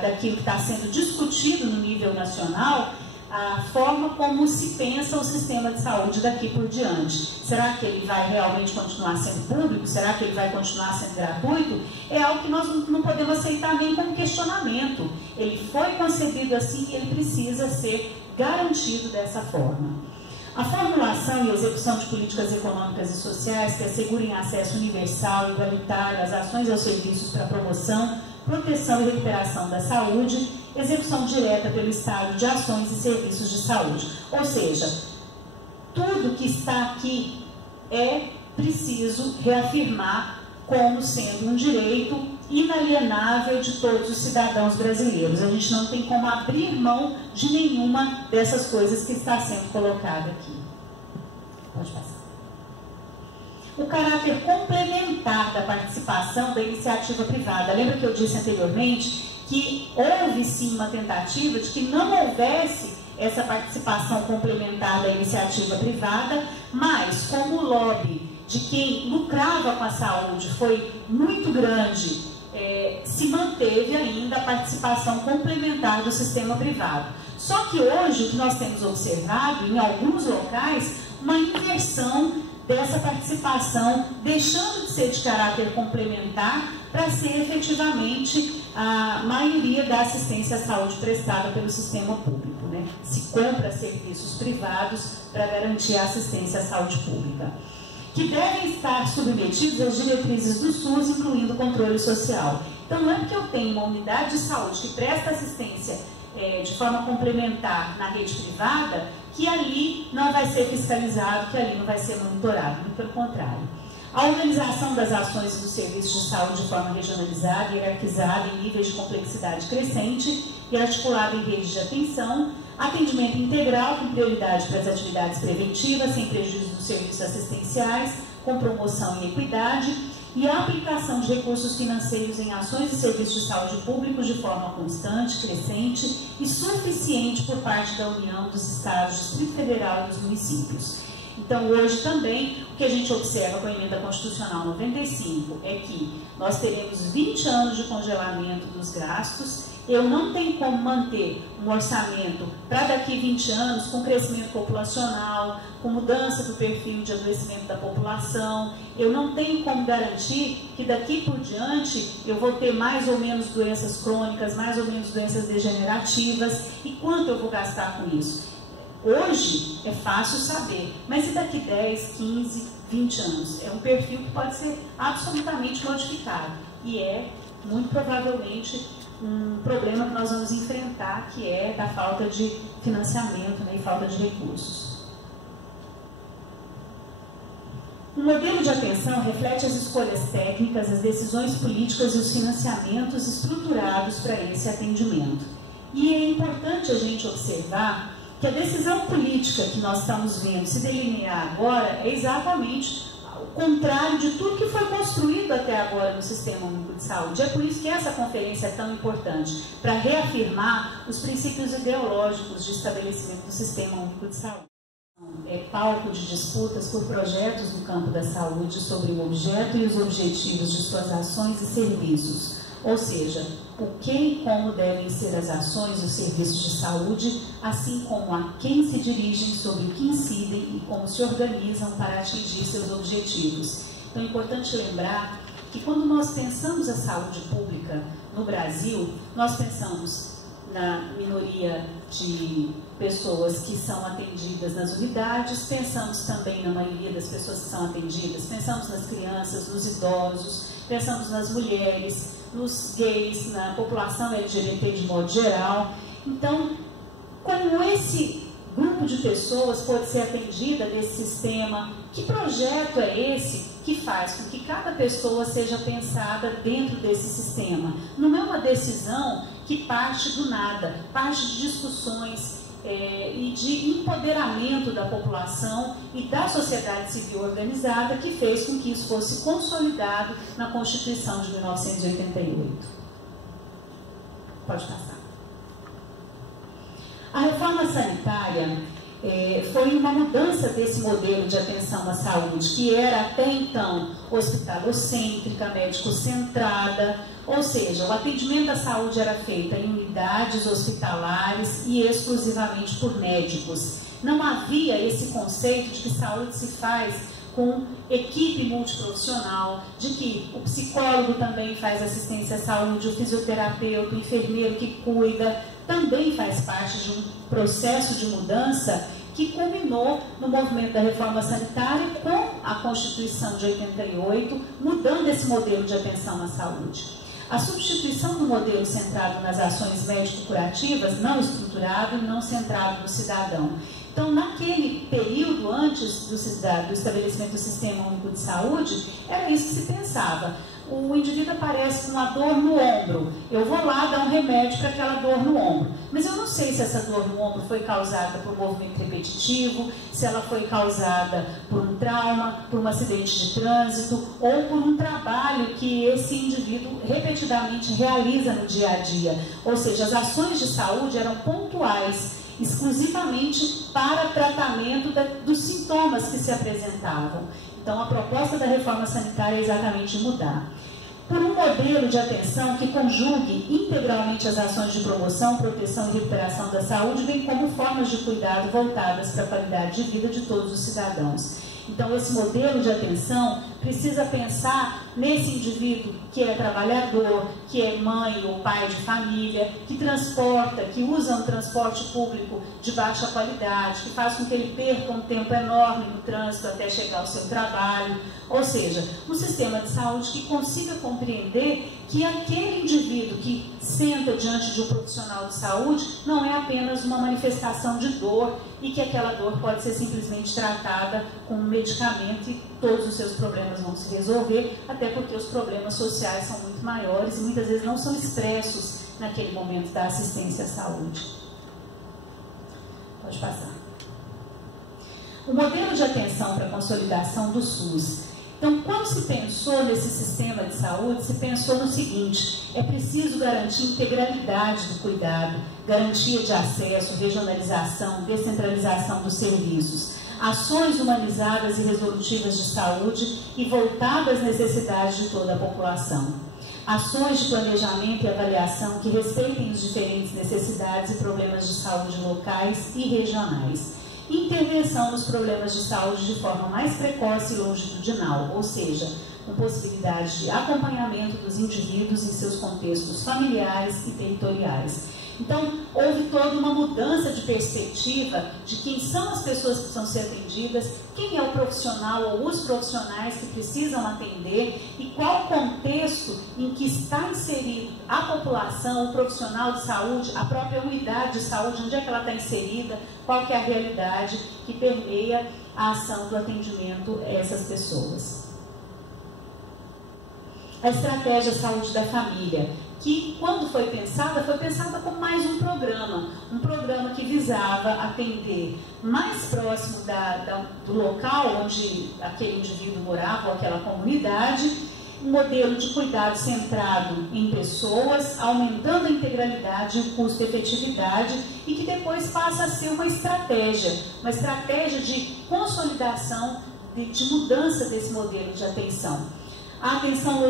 daquilo que está sendo discutido no nível nacional, a forma como se pensa o sistema de saúde daqui por diante. Será que ele vai realmente continuar sendo público? Será que ele vai continuar sendo gratuito? É algo que nós não podemos aceitar nem como questionamento. Ele foi concebido assim e ele precisa ser garantido dessa forma. A formulação e execução de políticas econômicas e sociais que assegurem acesso universal e igualitário às ações e aos serviços para promoção, proteção e recuperação da saúde, execução direta pelo Estado de ações e serviços de saúde. Ou seja, tudo que está aqui é preciso reafirmar como sendo um direito inalienável de todos os cidadãos brasileiros. A gente não tem como abrir mão de nenhuma dessas coisas que está sendo colocada aqui. Pode passar. O caráter complementar da participação da iniciativa privada. Lembra que eu disse anteriormente que houve sim uma tentativa de que não houvesse essa participação complementar da iniciativa privada, mas como o lobby de quem lucrava com a saúde foi muito grande, se manteve ainda a participação complementar do sistema privado. Só que hoje o que nós temos observado em alguns locais, uma inversão dessa participação, deixando de ser de caráter complementar para ser efetivamente a maioria da assistência à saúde prestada pelo sistema público, né? Se compra serviços privados para garantir a assistência à saúde pública, que devem estar submetidos às diretrizes do SUS, incluindo o controle social. Então, não é porque eu tenho uma unidade de saúde que presta assistência de forma complementar na rede privada, que ali não vai ser fiscalizado, que ali não vai ser monitorado, muito pelo contrário. A organização das ações e dos serviços de saúde de forma regionalizada, hierarquizada em níveis de complexidade crescente e articulada em redes de atenção, atendimento integral com prioridade para as atividades preventivas, sem prejuízo dos serviços assistenciais, com promoção e equidade, e a aplicação de recursos financeiros em ações e serviços de saúde públicos de forma constante, crescente e suficiente por parte da União, dos Estados, do Distrito Federal e dos municípios. Então, hoje também, o que a gente observa com a Emenda Constitucional 95 é que nós teremos 20 anos de congelamento dos gastos. Eu não tenho como manter um orçamento para daqui 20 anos com crescimento populacional, com mudança do perfil de adoecimento da população. Eu não tenho como garantir que daqui por diante eu vou ter mais ou menos doenças crônicas, mais ou menos doenças degenerativas, e quanto eu vou gastar com isso. Hoje é fácil saber, mas e daqui 10, 15, 20 anos? É um perfil que pode ser absolutamente modificado e é, muito provavelmente, um problema que nós vamos enfrentar, que é da falta de financiamento, né, e falta de recursos. O modelo de atenção reflete as escolhas técnicas, as decisões políticas e os financiamentos estruturados para esse atendimento. E é importante a gente observar que a decisão política que nós estamos vendo se delinear agora é exatamente o contrário de tudo que foi construído até agora no Sistema Único de Saúde. É por isso que essa conferência é tão importante, para reafirmar os princípios ideológicos de estabelecimento do Sistema Único de Saúde. É palco de disputas por projetos no campo da saúde sobre o objeto e os objetivos de suas ações e serviços, ou seja, o que e como devem ser as ações e os serviços de saúde, assim como a quem se dirigem, sobre o que incidem e como se organizam para atingir seus objetivos. Então é importante lembrar que quando nós pensamos a saúde pública no Brasil, nós pensamos na minoria de pessoas que são atendidas nas unidades, pensamos também na maioria das pessoas que são atendidas, pensamos nas crianças, nos idosos, pensamos nas mulheres, nos gays, na população LGBT de modo geral. Então, como esse grupo de pessoas pode ser atendida desse sistema? Que projeto é esse que faz com que cada pessoa seja pensada dentro desse sistema? Não é uma decisão que parte do nada, parte de discussões e de empoderamento da população e da sociedade civil organizada, que fez com que isso fosse consolidado na Constituição de 1988. Pode passar. A reforma sanitária foi uma mudança desse modelo de atenção à saúde, que era até então hospitalocêntrica, médico-centrada, ou seja, o atendimento à saúde era feito em unidades hospitalares e exclusivamente por médicos. Não havia esse conceito de que saúde se faz com equipe multiprofissional, de que o psicólogo também faz assistência à saúde, o fisioterapeuta, o enfermeiro que cuida, também faz parte de um processo de mudança que culminou no movimento da reforma sanitária com a Constituição de 88, mudando esse modelo de atenção à saúde. A substituição do modelo centrado nas ações médico-curativas, não estruturado e não centrado no cidadão. Então, naquele período antes do estabelecimento do Sistema Único de Saúde, era isso que se pensava. O indivíduo aparece com uma dor no ombro, eu vou lá dar um remédio para aquela dor no ombro. Mas eu não sei se essa dor no ombro foi causada por movimento repetitivo, se ela foi causada por um trauma, por um acidente de trânsito ou por um trabalho que esse indivíduo repetidamente realiza no dia a dia. Ou seja, as ações de saúde eram pontuais, exclusivamente para tratamento dos sintomas que se apresentavam. Então, a proposta da reforma sanitária é exatamente mudar por um modelo de atenção que conjugue integralmente as ações de promoção, proteção e recuperação da saúde, bem como formas de cuidado voltadas para a qualidade de vida de todos os cidadãos. Então, esse modelo de atenção precisa pensar nesse indivíduo que é trabalhador, que é mãe ou pai de família, que transporta, que usa um transporte público de baixa qualidade, que faz com que ele perca um tempo enorme no trânsito até chegar ao seu trabalho. Ou seja, um sistema de saúde que consiga compreender que aquele indivíduo que senta diante de um profissional de saúde não é apenas uma manifestação de dor e que aquela dor pode ser simplesmente tratada com um medicamento e todos os seus problemas vão se resolver, até porque os problemas sociais são muito maiores e muitas vezes não são expressos naquele momento da assistência à saúde. Pode passar. O modelo de atenção para a consolidação do SUS. Então, quando se pensou nesse sistema de saúde, se pensou no seguinte: é preciso garantir integralidade do cuidado, garantia de acesso, regionalização, descentralização dos serviços, ações humanizadas e resolutivas de saúde e voltadas às necessidades de toda a população. Ações de planejamento e avaliação que respeitem as diferentes necessidades e problemas de saúde locais e regionais. Intervenção nos problemas de saúde de forma mais precoce e longitudinal, ou seja, com possibilidade de acompanhamento dos indivíduos em seus contextos familiares e territoriais. Então, houve toda uma mudança de perspectiva de quem são as pessoas que precisam ser atendidas, quem é o profissional ou os profissionais que precisam atender e qual o contexto em que está inserido a população, o profissional de saúde, a própria unidade de saúde, onde é que ela está inserida, qual que é a realidade que permeia a ação do atendimento a essas pessoas. A estratégia Saúde da Família, que quando foi pensada como mais um programa que visava atender mais próximo do local onde aquele indivíduo morava ou aquela comunidade, um modelo de cuidado centrado em pessoas, aumentando a integralidade, o custo e efetividade, e que depois passa a ser uma estratégia de consolidação, de mudança desse modelo de atenção. A atenção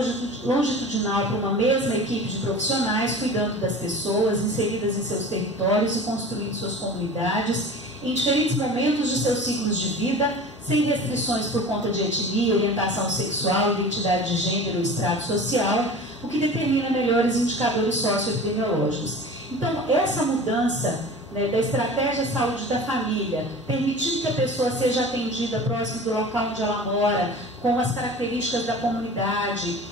longitudinal para uma mesma equipe de profissionais, cuidando das pessoas, inseridas em seus territórios e construindo suas comunidades, em diferentes momentos de seus ciclos de vida, sem restrições por conta de etnia, orientação sexual, identidade de gênero ou extrato social, o que determina melhores indicadores socioepidemiológicos. Então, essa mudança da estratégia Saúde da Família, permitindo que a pessoa seja atendida próximo do local onde ela mora, com as características da comunidade,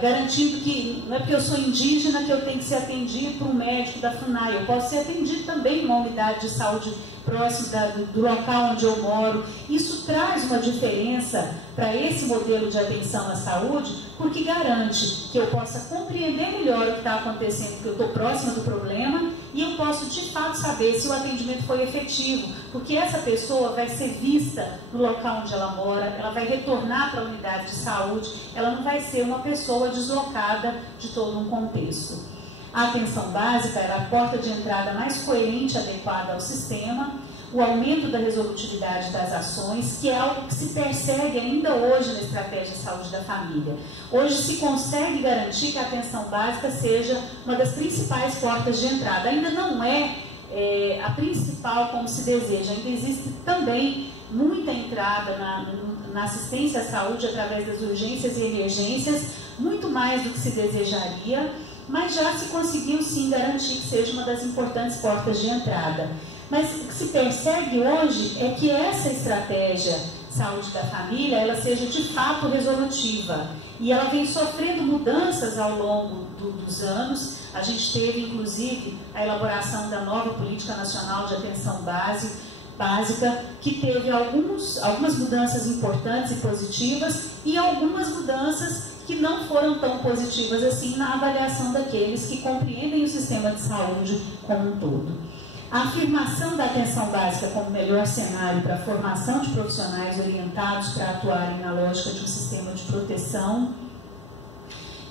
garantindo que não é porque eu sou indígena que eu tenho que ser atendido por um médico da FUNAI, eu posso ser atendido também em uma unidade de saúde próximo do local onde eu moro. Isso traz uma diferença para esse modelo de atenção à saúde, porque garante que eu possa compreender melhor o que está acontecendo, porque eu estou próxima do problema, e eu posso de fato saber se o atendimento foi efetivo, porque essa pessoa vai ser vista no local onde ela mora, ela vai retornar para a unidade de saúde, ela não vai ser uma pessoa deslocada de todo um contexto. A atenção básica era a porta de entrada mais coerente e adequada ao sistema, o aumento da resolutividade das ações, que é algo que se persegue ainda hoje na estratégia Saúde da Família. Hoje se consegue garantir que a atenção básica seja uma das principais portas de entrada. Ainda não é a principal como se deseja, ainda existe também muita entrada na assistência à saúde através das urgências e emergências, muito mais do que se desejaria, mas já se conseguiu sim garantir que seja uma das importantes portas de entrada. Mas o que se persegue hoje é que essa estratégia Saúde da Família, ela seja de fato resolutiva. E ela vem sofrendo mudanças ao longo dos anos. A gente teve, inclusive, a elaboração da nova Política Nacional de Atenção Básica, que teve algumas mudanças importantes e positivas e algumas mudanças que não foram tão positivas assim na avaliação daqueles que compreendem o sistema de saúde como um todo. A afirmação da atenção básica como melhor cenário para a formação de profissionais orientados para atuarem na lógica de um sistema de proteção.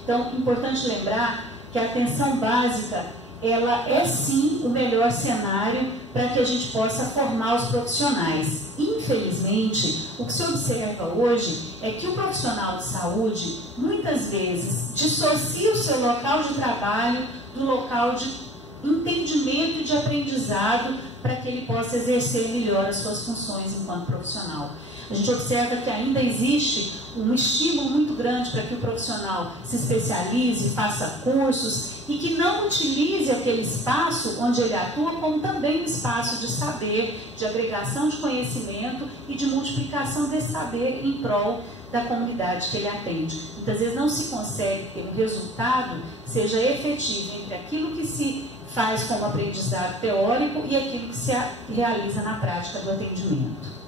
Então, importante lembrar que a atenção básica, ela é sim o melhor cenário para que a gente possa formar os profissionais. Infelizmente, o que se observa hoje é que o profissional de saúde, muitas vezes, dissocia o seu local de trabalho do local de entendimento e de aprendizado para que ele possa exercer melhor as suas funções enquanto profissional. A gente observa que ainda existe um estímulo muito grande para que o profissional se especialize, faça cursos e que não utilize aquele espaço onde ele atua como também um espaço de saber, de agregação de conhecimento e de multiplicação desse saber em prol da comunidade que ele atende. Muitas vezes não se consegue ter um resultado que seja efetivo entre aquilo que se faz como aprendizado teórico e aquilo que se realiza na prática do atendimento.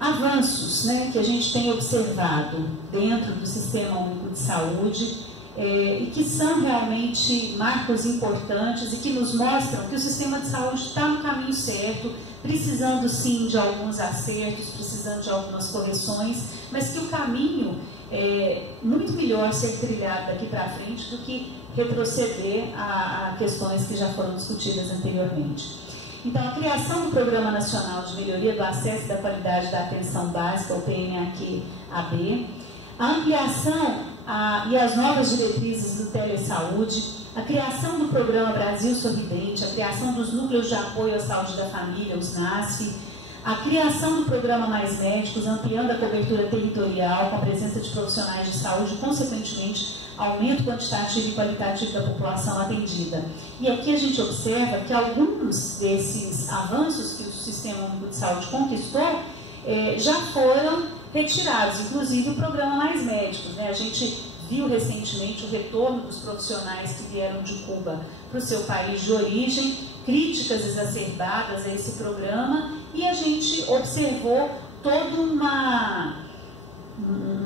Avanços, né, que a gente tem observado dentro do Sistema Único de Saúde e que são realmente marcos importantes e que nos mostram que o sistema de saúde está no caminho certo, precisando sim de alguns acertos, precisando de algumas correções, mas que o caminho é muito melhor ser trilhado daqui para frente do que retroceder a questões que já foram discutidas anteriormente. Então, a criação do Programa Nacional de Melhoria do Acesso e da Qualidade da Atenção Básica, o PNAQ-AB, a ampliação e as novas diretrizes do Telesaúde, a criação do Programa Brasil Sorridente, a criação dos Núcleos de Apoio à Saúde da Família, os NASF, a criação do Programa Mais Médicos, ampliando a cobertura territorial com a presença de profissionais de saúde, consequentemente, aumento quantitativo e qualitativo da população atendida. E aqui a gente observa que alguns desses avanços que o Sistema Único de Saúde conquistou já foram retirados, inclusive o Programa Mais Médicos, né? A gente viu recentemente o retorno dos profissionais que vieram de Cuba para o seu país de origem, críticas exacerbadas a esse programa, e a gente observou todo um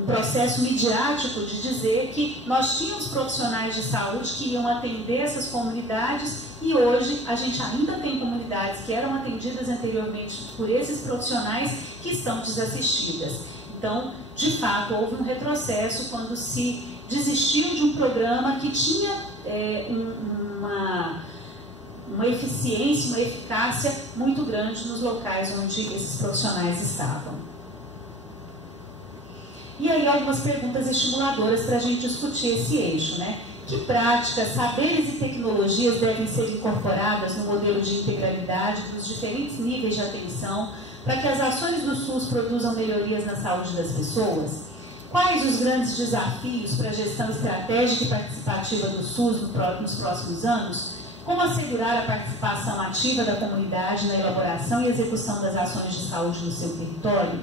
processo midiático de dizer que nós tínhamos profissionais de saúde que iam atender essas comunidades e hoje a gente ainda tem comunidades que eram atendidas anteriormente por esses profissionais que estão desassistidas. Então, de fato, houve um retrocesso quando se desistiu de um programa que tinha uma eficiência, uma eficácia muito grande nos locais onde esses profissionais estavam. E aí algumas perguntas estimuladoras para a gente discutir esse eixo, né? Que práticas, saberes e tecnologias devem ser incorporadas no modelo de integralidade dos diferentes níveis de atenção para que as ações do SUS produzam melhorias na saúde das pessoas? Quais os grandes desafios para a gestão estratégica e participativa do SUS nos próximos anos? Como assegurar a participação ativa da comunidade na elaboração e execução das ações de saúde no seu território?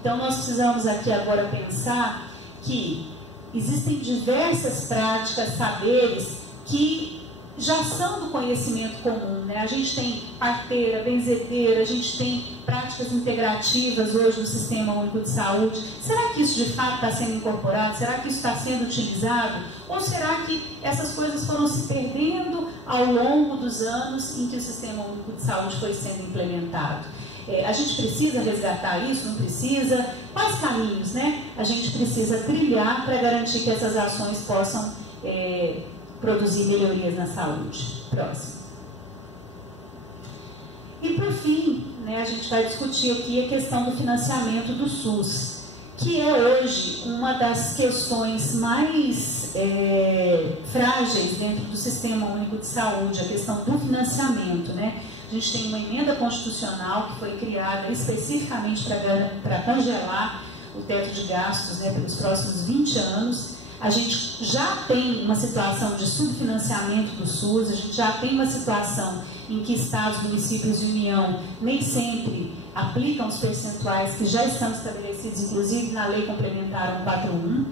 Então, nós precisamos aqui agora pensar que existem diversas práticas, saberes que já são do conhecimento comum, né? A gente tem parteira, benzedeira, a gente tem práticas integrativas hoje no Sistema Único de Saúde. Será que isso de fato está sendo incorporado? Será que isso está sendo utilizado? Ou será que essas coisas foram se perdendo ao longo dos anos em que o Sistema Único de Saúde foi sendo implementado? A gente precisa resgatar isso? Não precisa? Quais caminhos, né, a gente precisa trilhar para garantir que essas ações possam produzir melhorias na saúde? Próximo. E, por fim, né, a gente vai discutir aqui a questão do financiamento do SUS, que é hoje uma das questões mais frágeis dentro do Sistema Único de Saúde, a questão do financiamento, né? A gente tem uma emenda constitucional que foi criada especificamente para congelar o teto de gastos, né, pelos próximos 20 anos. A gente já tem uma situação de subfinanciamento do SUS, a gente já tem uma situação em que estados, municípios e União nem sempre aplicam os percentuais que já estão estabelecidos, inclusive na Lei Complementar 141,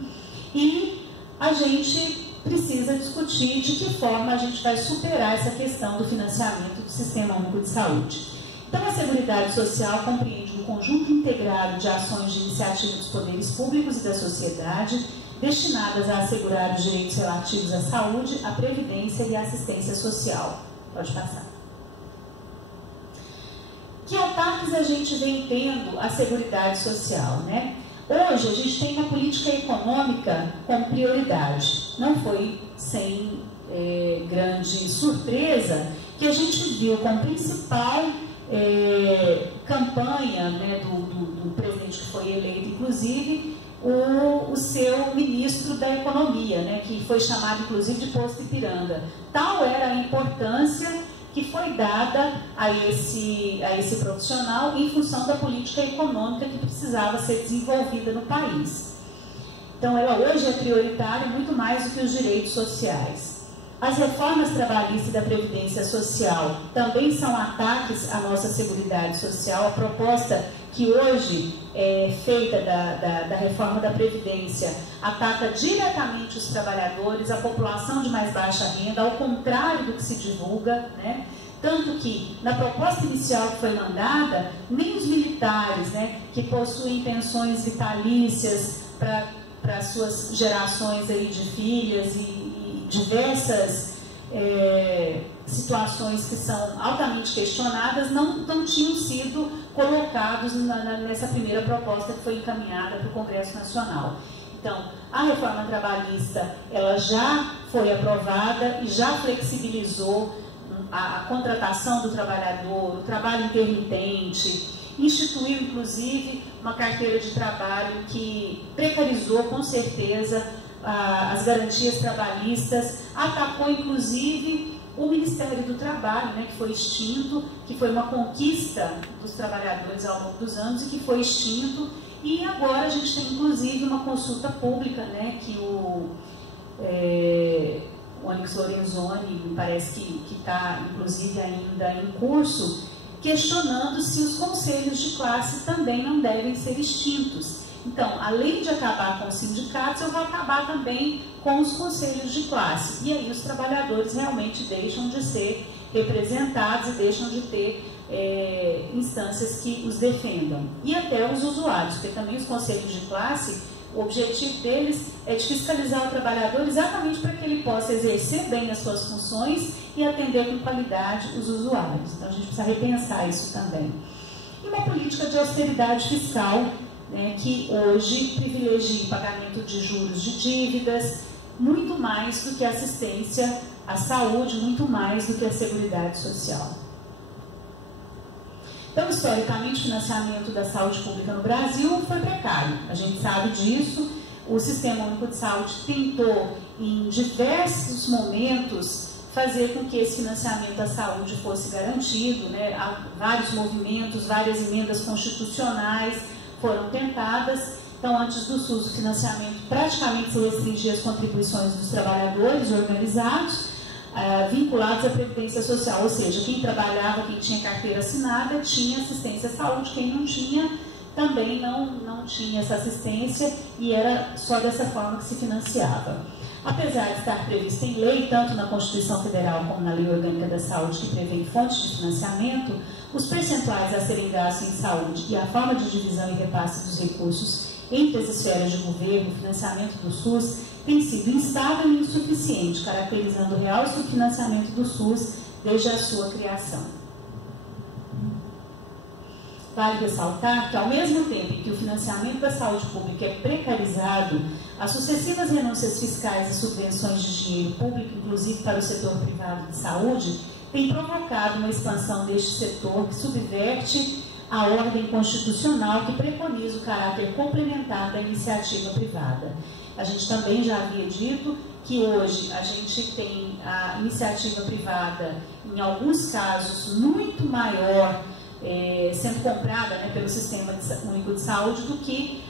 e a gente precisa discutir de que forma a gente vai superar essa questão do financiamento do Sistema Único de Saúde. Então, a Seguridade Social compreende um conjunto integrado de ações de iniciativa dos poderes públicos e da sociedade destinadas a assegurar os direitos relativos à saúde, à previdência e à assistência social. Pode passar. Que ataques a gente vem tendo à Seguridade Social, né? Hoje, a gente tem uma política econômica com prioridade. Não foi sem grande surpresa que a gente viu como principal campanha, né, do presidente que foi eleito, inclusive, o seu ministro da Economia, né, que foi chamado, inclusive, de Posto Ipiranga. Tal era a importância que foi dada a esse profissional em função da política econômica que precisava ser desenvolvida no país. Então, ela hoje é prioritária muito mais do que os direitos sociais. As reformas trabalhistas e da Previdência Social também são ataques à nossa Seguridade Social. A proposta que hoje é feita da reforma da Previdência ataca diretamente os trabalhadores, a população de mais baixa renda, ao contrário do que se divulga, né? Tanto que, na proposta inicial que foi mandada, nem os militares, né, que possuem pensões vitalícias para suas gerações aí de filhas e diversas situações que são altamente questionadas, não tinham sido colocados nessa primeira proposta que foi encaminhada para o Congresso Nacional. Então, a reforma trabalhista, ela já foi aprovada e já flexibilizou a contratação do trabalhador, o trabalho intermitente, instituiu, inclusive, uma carteira de trabalho que precarizou, com certeza, as garantias trabalhistas, atacou, inclusive, o Ministério do Trabalho, né, que foi extinto, que foi uma conquista dos trabalhadores ao longo dos anos e que foi extinto. E agora a gente tem, inclusive, uma consulta pública, né, que o Onyx Lorenzoni, me parece que está, inclusive, ainda em curso, questionando se os conselhos de classe também não devem ser extintos. Então, além de acabar com os sindicatos, eu vou acabar também com os conselhos de classe. E aí os trabalhadores realmente deixam de ser representados e deixam de ter instâncias que os defendam. E até os usuários, porque também os conselhos de classe, o objetivo deles é de fiscalizar o trabalhador exatamente para que ele possa exercer bem as suas funções e atender com qualidade os usuários. Então, a gente precisa repensar isso também. E uma política de austeridade fiscal, né, que hoje privilegia o pagamento de juros de dívidas, muito mais do que a assistência à saúde, muito mais do que a Seguridade Social. Então, historicamente, o financiamento da saúde pública no Brasil foi precário. A gente sabe disso. O Sistema Único de Saúde tentou, em diversos momentos, fazer com que esse financiamento da saúde fosse garantido, né? Há vários movimentos, várias emendas constitucionais foram tentadas. Então, antes do SUS, o financiamento praticamente se restringia às contribuições dos trabalhadores organizados, vinculados à Previdência Social, ou seja, quem trabalhava, quem tinha carteira assinada, tinha assistência à saúde, quem não tinha, também não tinha essa assistência, e era só dessa forma que se financiava. Apesar de estar previsto em lei, tanto na Constituição Federal como na Lei Orgânica da Saúde, que prevê fontes de financiamento, os percentuais a serem gastos em saúde e a forma de divisão e repasse dos recursos entre as esferas de governo, o financiamento do SUS, tem sido instável e insuficiente, caracterizando o real subfinanciamento do SUS desde a sua criação. Vale ressaltar que, ao mesmo tempo em que o financiamento da saúde pública é precarizado, as sucessivas renúncias fiscais e subvenções de dinheiro público, inclusive para o setor privado de saúde, têm provocado uma expansão deste setor que subverte a ordem constitucional que preconiza o caráter complementar da iniciativa privada. A gente também já havia dito que hoje a gente tem a iniciativa privada, em alguns casos, muito maior, sendo comprada, né, pelo Sistema Único de Saúde do que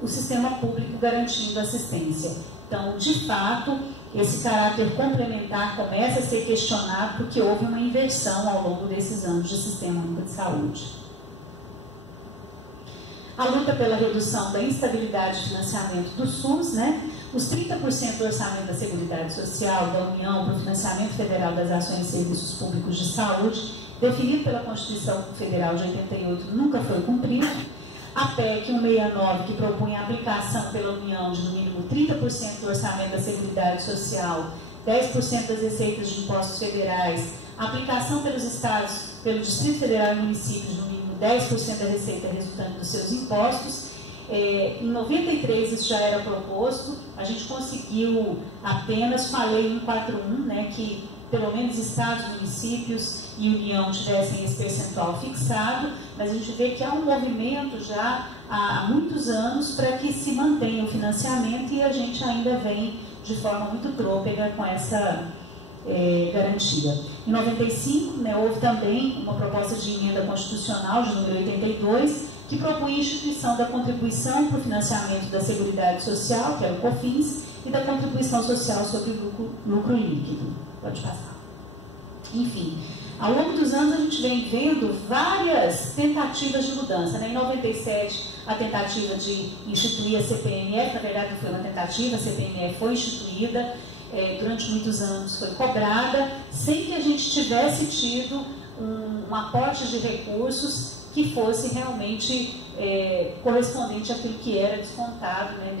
o sistema público garantindo assistência. Então, de fato, esse caráter complementar começa a ser questionado porque houve uma inversão ao longo desses anos de Sistema Único de Saúde. A luta pela redução da instabilidade de financiamento do SUS, né? Os 30% do orçamento da Seguridade Social, da União, para o financiamento federal das ações e serviços públicos de saúde, definido pela Constituição Federal de 88, nunca foi cumprido. A PEC 169, que propunha a aplicação pela União de no mínimo 30% do orçamento da Seguridade Social, 10% das receitas de impostos federais, a aplicação pelos estados, pelo Distrito Federal e municípios, no mínimo 10% da receita resultante dos seus impostos. Em 93 isso já era proposto, a gente conseguiu apenas com a Lei 141, né, que pelo menos estados, municípios e União tivessem esse percentual fixado, mas a gente vê que há um movimento já há muitos anos para que se mantenha o financiamento e a gente ainda vem de forma muito trôpega com essa garantia. Em 95, né, houve também uma proposta de emenda constitucional, de número 82, que propunha a instituição da contribuição para o financiamento da Seguridade Social, que era o COFINS, e da contribuição social sobre lucro líquido. Pode passar. Enfim, ao longo dos anos a gente vem vendo várias tentativas de mudança. Né? Em 97, a tentativa de instituir a CPMF, na verdade não foi uma tentativa, a CPMF foi instituída, durante muitos anos foi cobrada, sem que a gente tivesse tido um aporte de recursos que fosse realmente correspondente àquilo que era descontado, né,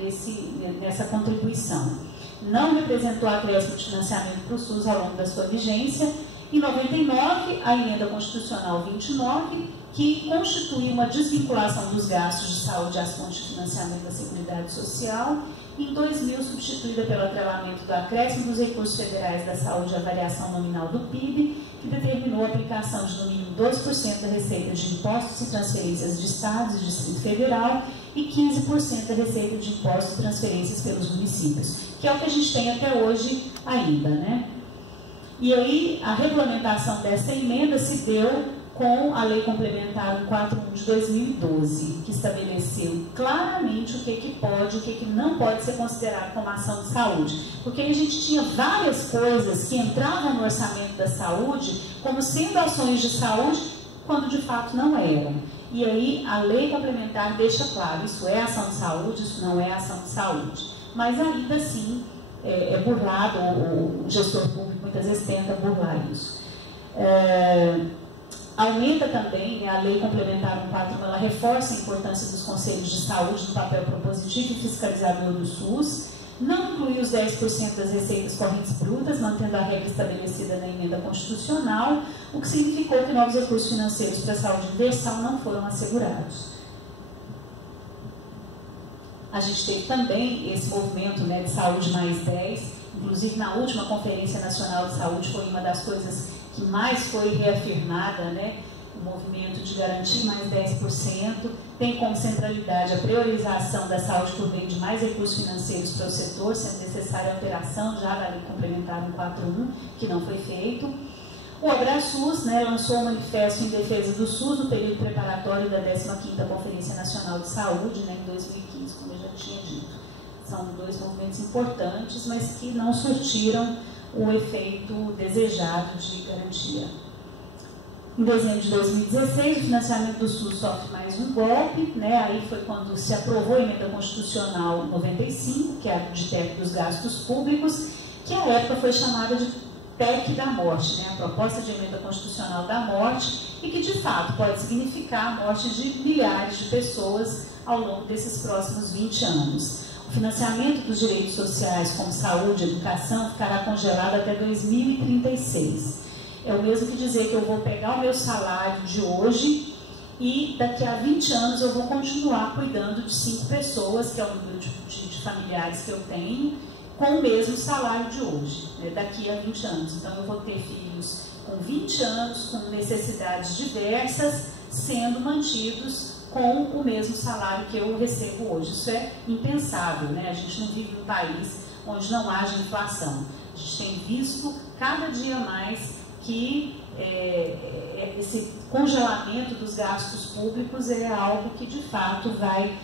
nessa contribuição. Não representou acréscimo de financiamento para o SUS ao longo da sua vigência. Em 99, a emenda constitucional 29, que constitui uma desvinculação dos gastos de saúde às fontes de financiamento da Seguridade Social. Em 2000, substituída pelo atrelamento do acréscimo dos recursos federais da saúde à variação nominal do PIB, que determinou a aplicação de no mínimo 12% da receita de impostos e transferências de estados e Distrito Federal e 15% da receita de impostos e transferências pelos municípios, que é o que a gente tem até hoje ainda, né? E aí, a regulamentação dessa emenda se deu com a Lei Complementar 141 de 2012, que estabeleceu claramente o que pode e o que não pode ser considerado como ação de saúde. Porque a gente tinha várias coisas que entravam no orçamento da saúde como sendo ações de saúde, quando de fato não eram. E aí a Lei Complementar deixa claro, isso é ação de saúde, isso não é ação de saúde. Mas ainda assim é burlado, o gestor público muitas vezes tenta burlar isso. Aumenta também, né, a Lei Complementar 141, ela reforça a importância dos conselhos de saúde no papel propositivo e fiscalizador do SUS, não inclui os 10% das receitas correntes brutas, mantendo a regra estabelecida na emenda constitucional, o que significou que novos recursos financeiros para a saúde universal não foram assegurados. A gente teve também esse movimento, né, de saúde mais 10, inclusive na última Conferência Nacional de Saúde foi uma das coisas que mais foi reafirmada, né, o movimento de garantir mais 10%, tem como centralidade a priorização da saúde por meio de mais recursos financeiros para o setor, sendo necessária a alteração já da Lei Complementar 141, que não foi feito. O AbraSUS, né, lançou um manifesto em defesa do SUS no período preparatório da 15ª Conferência Nacional de Saúde, né, em 2015, como eu já tinha dito. São dois movimentos importantes, mas que não surtiram o efeito desejado de garantia. Em dezembro de 2016, o financiamento do SUS sofre mais um golpe, né? Aí foi quando se aprovou a emenda constitucional 95, que é a de teto dos gastos públicos, que à época foi chamada de PEC da morte, né? A proposta de emenda constitucional da morte, e que de fato pode significar a morte de milhares de pessoas ao longo desses próximos 20 anos. O financiamento dos direitos sociais, como saúde e educação, ficará congelado até 2036. É o mesmo que dizer que eu vou pegar o meu salário de hoje e daqui a 20 anos eu vou continuar cuidando de 5 pessoas, que é o número de familiares que eu tenho, com o mesmo salário de hoje, né, daqui a 20 anos. Então eu vou ter filhos com 20 anos, com necessidades diversas, sendo mantidos com o mesmo salário que eu recebo hoje. Isso é impensável, né? A gente não vive num país onde não haja inflação. A gente tem visto cada dia mais que esse congelamento dos gastos públicos é algo que de fato vai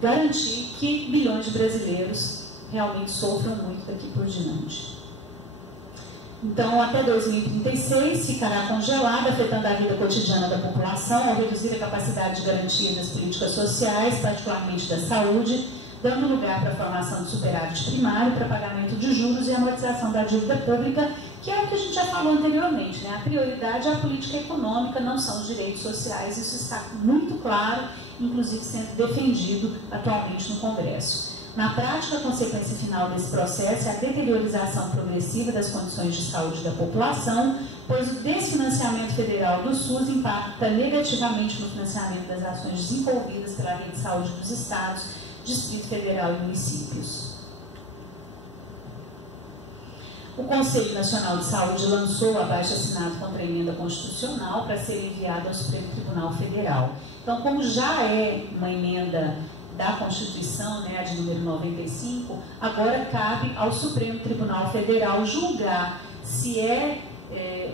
garantir que milhões de brasileiros realmente sofram muito daqui por diante. Então, até 2036, ficará congelada, afetando a vida cotidiana da população, ao reduzir a capacidade de garantia das políticas sociais, particularmente da saúde, dando lugar para a formação de superávit primário, para pagamento de juros e amortização da dívida pública, que é o que a gente já falou anteriormente, né? A prioridade é a política econômica, não são os direitos sociais, isso está muito claro, inclusive sendo defendido atualmente no Congresso. Na prática, a consequência final desse processo é a deteriorização progressiva das condições de saúde da população, pois o desfinanciamento federal do SUS impacta negativamente no financiamento das ações desenvolvidas pela rede de saúde dos estados, Distrito Federal e municípios. O Conselho Nacional de Saúde lançou o abaixo-assinado contra a emenda constitucional para ser enviado ao Supremo Tribunal Federal. Então, como já é uma emenda da Constituição, né, a de número 95, agora cabe ao Supremo Tribunal Federal julgar se é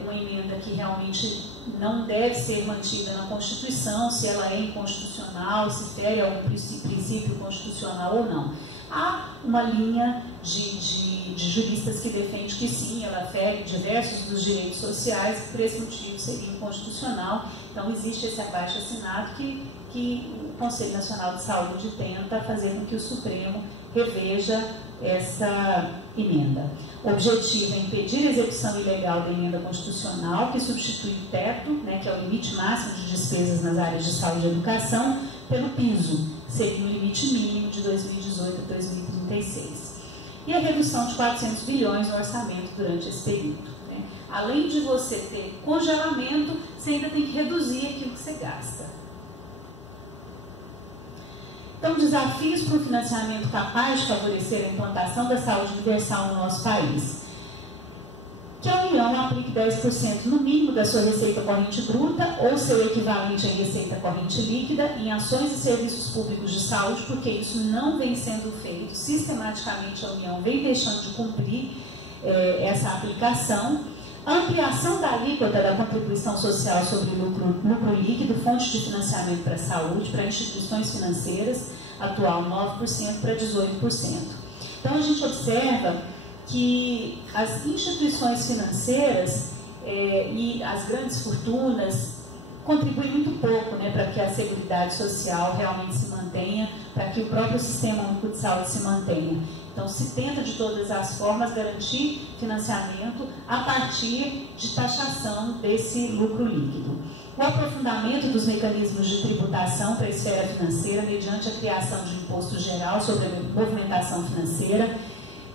uma emenda que realmente não deve ser mantida na Constituição, se ela é inconstitucional, se fere algum princípio constitucional ou não. Há uma linha de juristas que defende que sim, ela fere diversos dos direitos sociais, e por esse motivo seria inconstitucional. Então existe esse abaixo-assinado que o Conselho Nacional de Saúde tenta fazer com que o Supremo reveja essa emenda. O objetivo é impedir a execução ilegal da emenda constitucional, que substitui o teto, né, que é o limite máximo de despesas nas áreas de saúde e educação, pelo piso, que seria um limite mínimo de 2018 a 2036. E a redução de 400 bilhões no orçamento durante esse período. Né? Além de você ter congelamento, você ainda tem que reduzir aquilo que você gasta. Então, desafios para um financiamento capaz de favorecer a implantação da saúde universal no nosso país. Que a União aplique 10% no mínimo da sua receita corrente bruta ou seu equivalente à receita corrente líquida em ações e serviços públicos de saúde, porque isso não vem sendo feito. Sistematicamente a União vem deixando de cumprir essa aplicação. A ampliação da alíquota da contribuição social sobre lucro líquido, fonte de financiamento para a saúde, para instituições financeiras, atual 9% para 18%. Então, a gente observa que as instituições financeiras e as grandes fortunas contribuem muito pouco, né, para que a Seguridade Social realmente se mantenha, para que o próprio Sistema Único de Saúde se mantenha. Então, se tenta de todas as formas garantir financiamento a partir de taxação desse lucro líquido. O aprofundamento dos mecanismos de tributação para a esfera financeira mediante a criação de imposto geral sobre a movimentação financeira,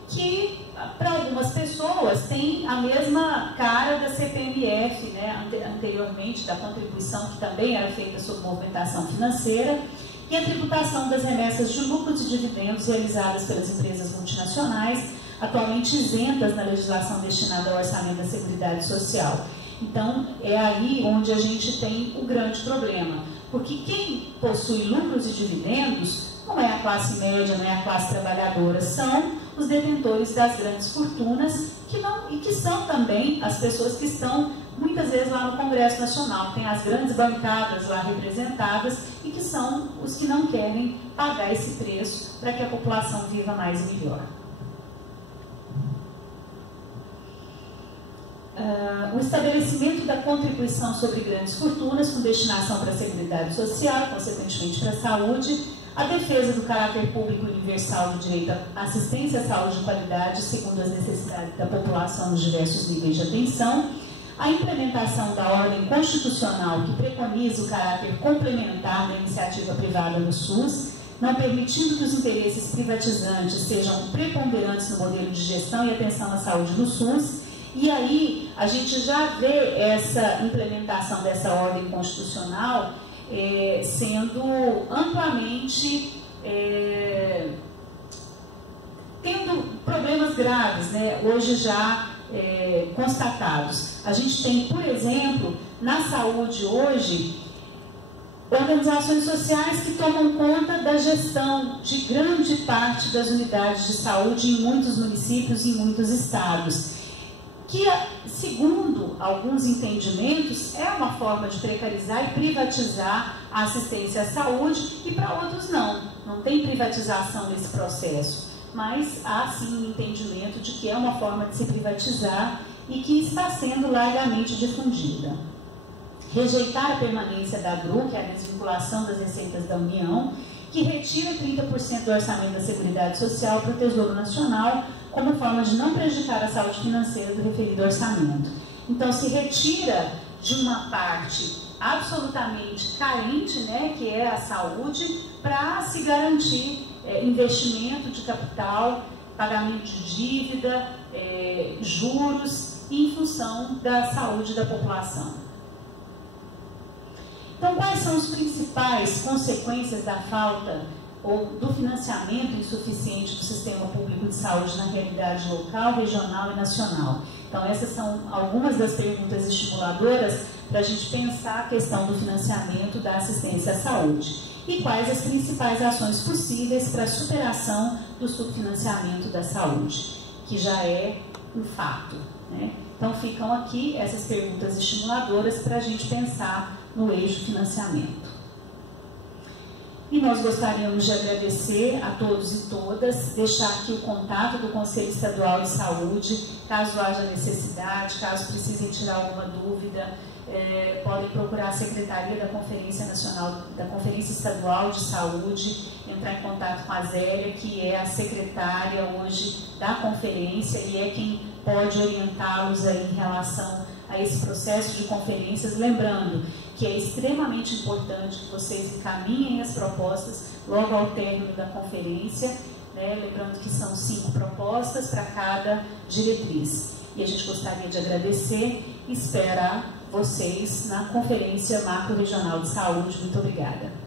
que para algumas pessoas tem a mesma cara da CPMF, né, anteriormente, da contribuição que também era feita sobre movimentação financeira, e a tributação das remessas de lucros e dividendos realizadas pelas empresas multinacionais, atualmente isentas na legislação destinada ao orçamento da Seguridade Social. Então, é aí onde a gente tem o grande problema, porque quem possui lucros e dividendos não é a classe média, não é a classe trabalhadora, são os detentores das grandes fortunas que são também as pessoas que estão muitas vezes lá no Congresso Nacional, tem as grandes bancadas lá representadas e que são os que não querem pagar esse preço para que a população viva mais e melhor. O estabelecimento da contribuição sobre grandes fortunas com destinação para a Seguridade Social, consequentemente para a saúde, a defesa do caráter público universal do direito à assistência à saúde de qualidade segundo as necessidades da população nos diversos níveis de atenção, a implementação da ordem constitucional que preconiza o caráter complementar da iniciativa privada no SUS, não permitindo que os interesses privatizantes sejam preponderantes no modelo de gestão e atenção à saúde no SUS. E aí a gente já vê essa implementação dessa ordem constitucional sendo amplamente tendo problemas graves, né, hoje já constatados. A gente tem, por exemplo, na saúde hoje, organizações sociais que tomam conta da gestão de grande parte das unidades de saúde em muitos municípios e em muitos estados, que, segundo alguns entendimentos, é uma forma de precarizar e privatizar a assistência à saúde, e para outros não tem privatização nesse processo, mas há sim um entendimento de que é uma forma de se privatizar e que está sendo largamente difundida. Rejeitar a permanência da GRU, que é a desvinculação das receitas da União, que retira 30% do orçamento da Seguridade Social para o Tesouro Nacional, como forma de não prejudicar a saúde financeira do referido orçamento. Então, se retira de uma parte absolutamente carente, né, que é a saúde, para se garantir investimento de capital, pagamento de dívida, juros, em função da saúde da população. Então, quais são as principais consequências da falta ou do financiamento insuficiente do sistema público de saúde na realidade local, regional e nacional? Então, essas são algumas das perguntas estimuladoras para a gente pensar a questão do financiamento da assistência à saúde. E quais as principais ações possíveis para a superação do subfinanciamento da saúde, que já é um fato. né? Então ficam aqui essas perguntas estimuladoras para a gente pensar no eixo financiamento. E nós gostaríamos de agradecer a todos e todas, deixar aqui o contato do Conselho Estadual de Saúde, caso haja necessidade, caso precisem tirar alguma dúvida, podem procurar a Secretaria da Conferência Nacional, da Conferência Estadual de Saúde, entrar em contato com a Zélia, que é a secretária hoje da conferência e é quem pode orientá-los aí em relação a esse processo de conferências, lembrando que é extremamente importante que vocês encaminhem as propostas logo ao término da conferência, né? Lembrando que são 5 propostas para cada diretriz. E a gente gostaria de agradecer e esperar vocês na Conferência Macro-Regional de Saúde. Muito obrigada.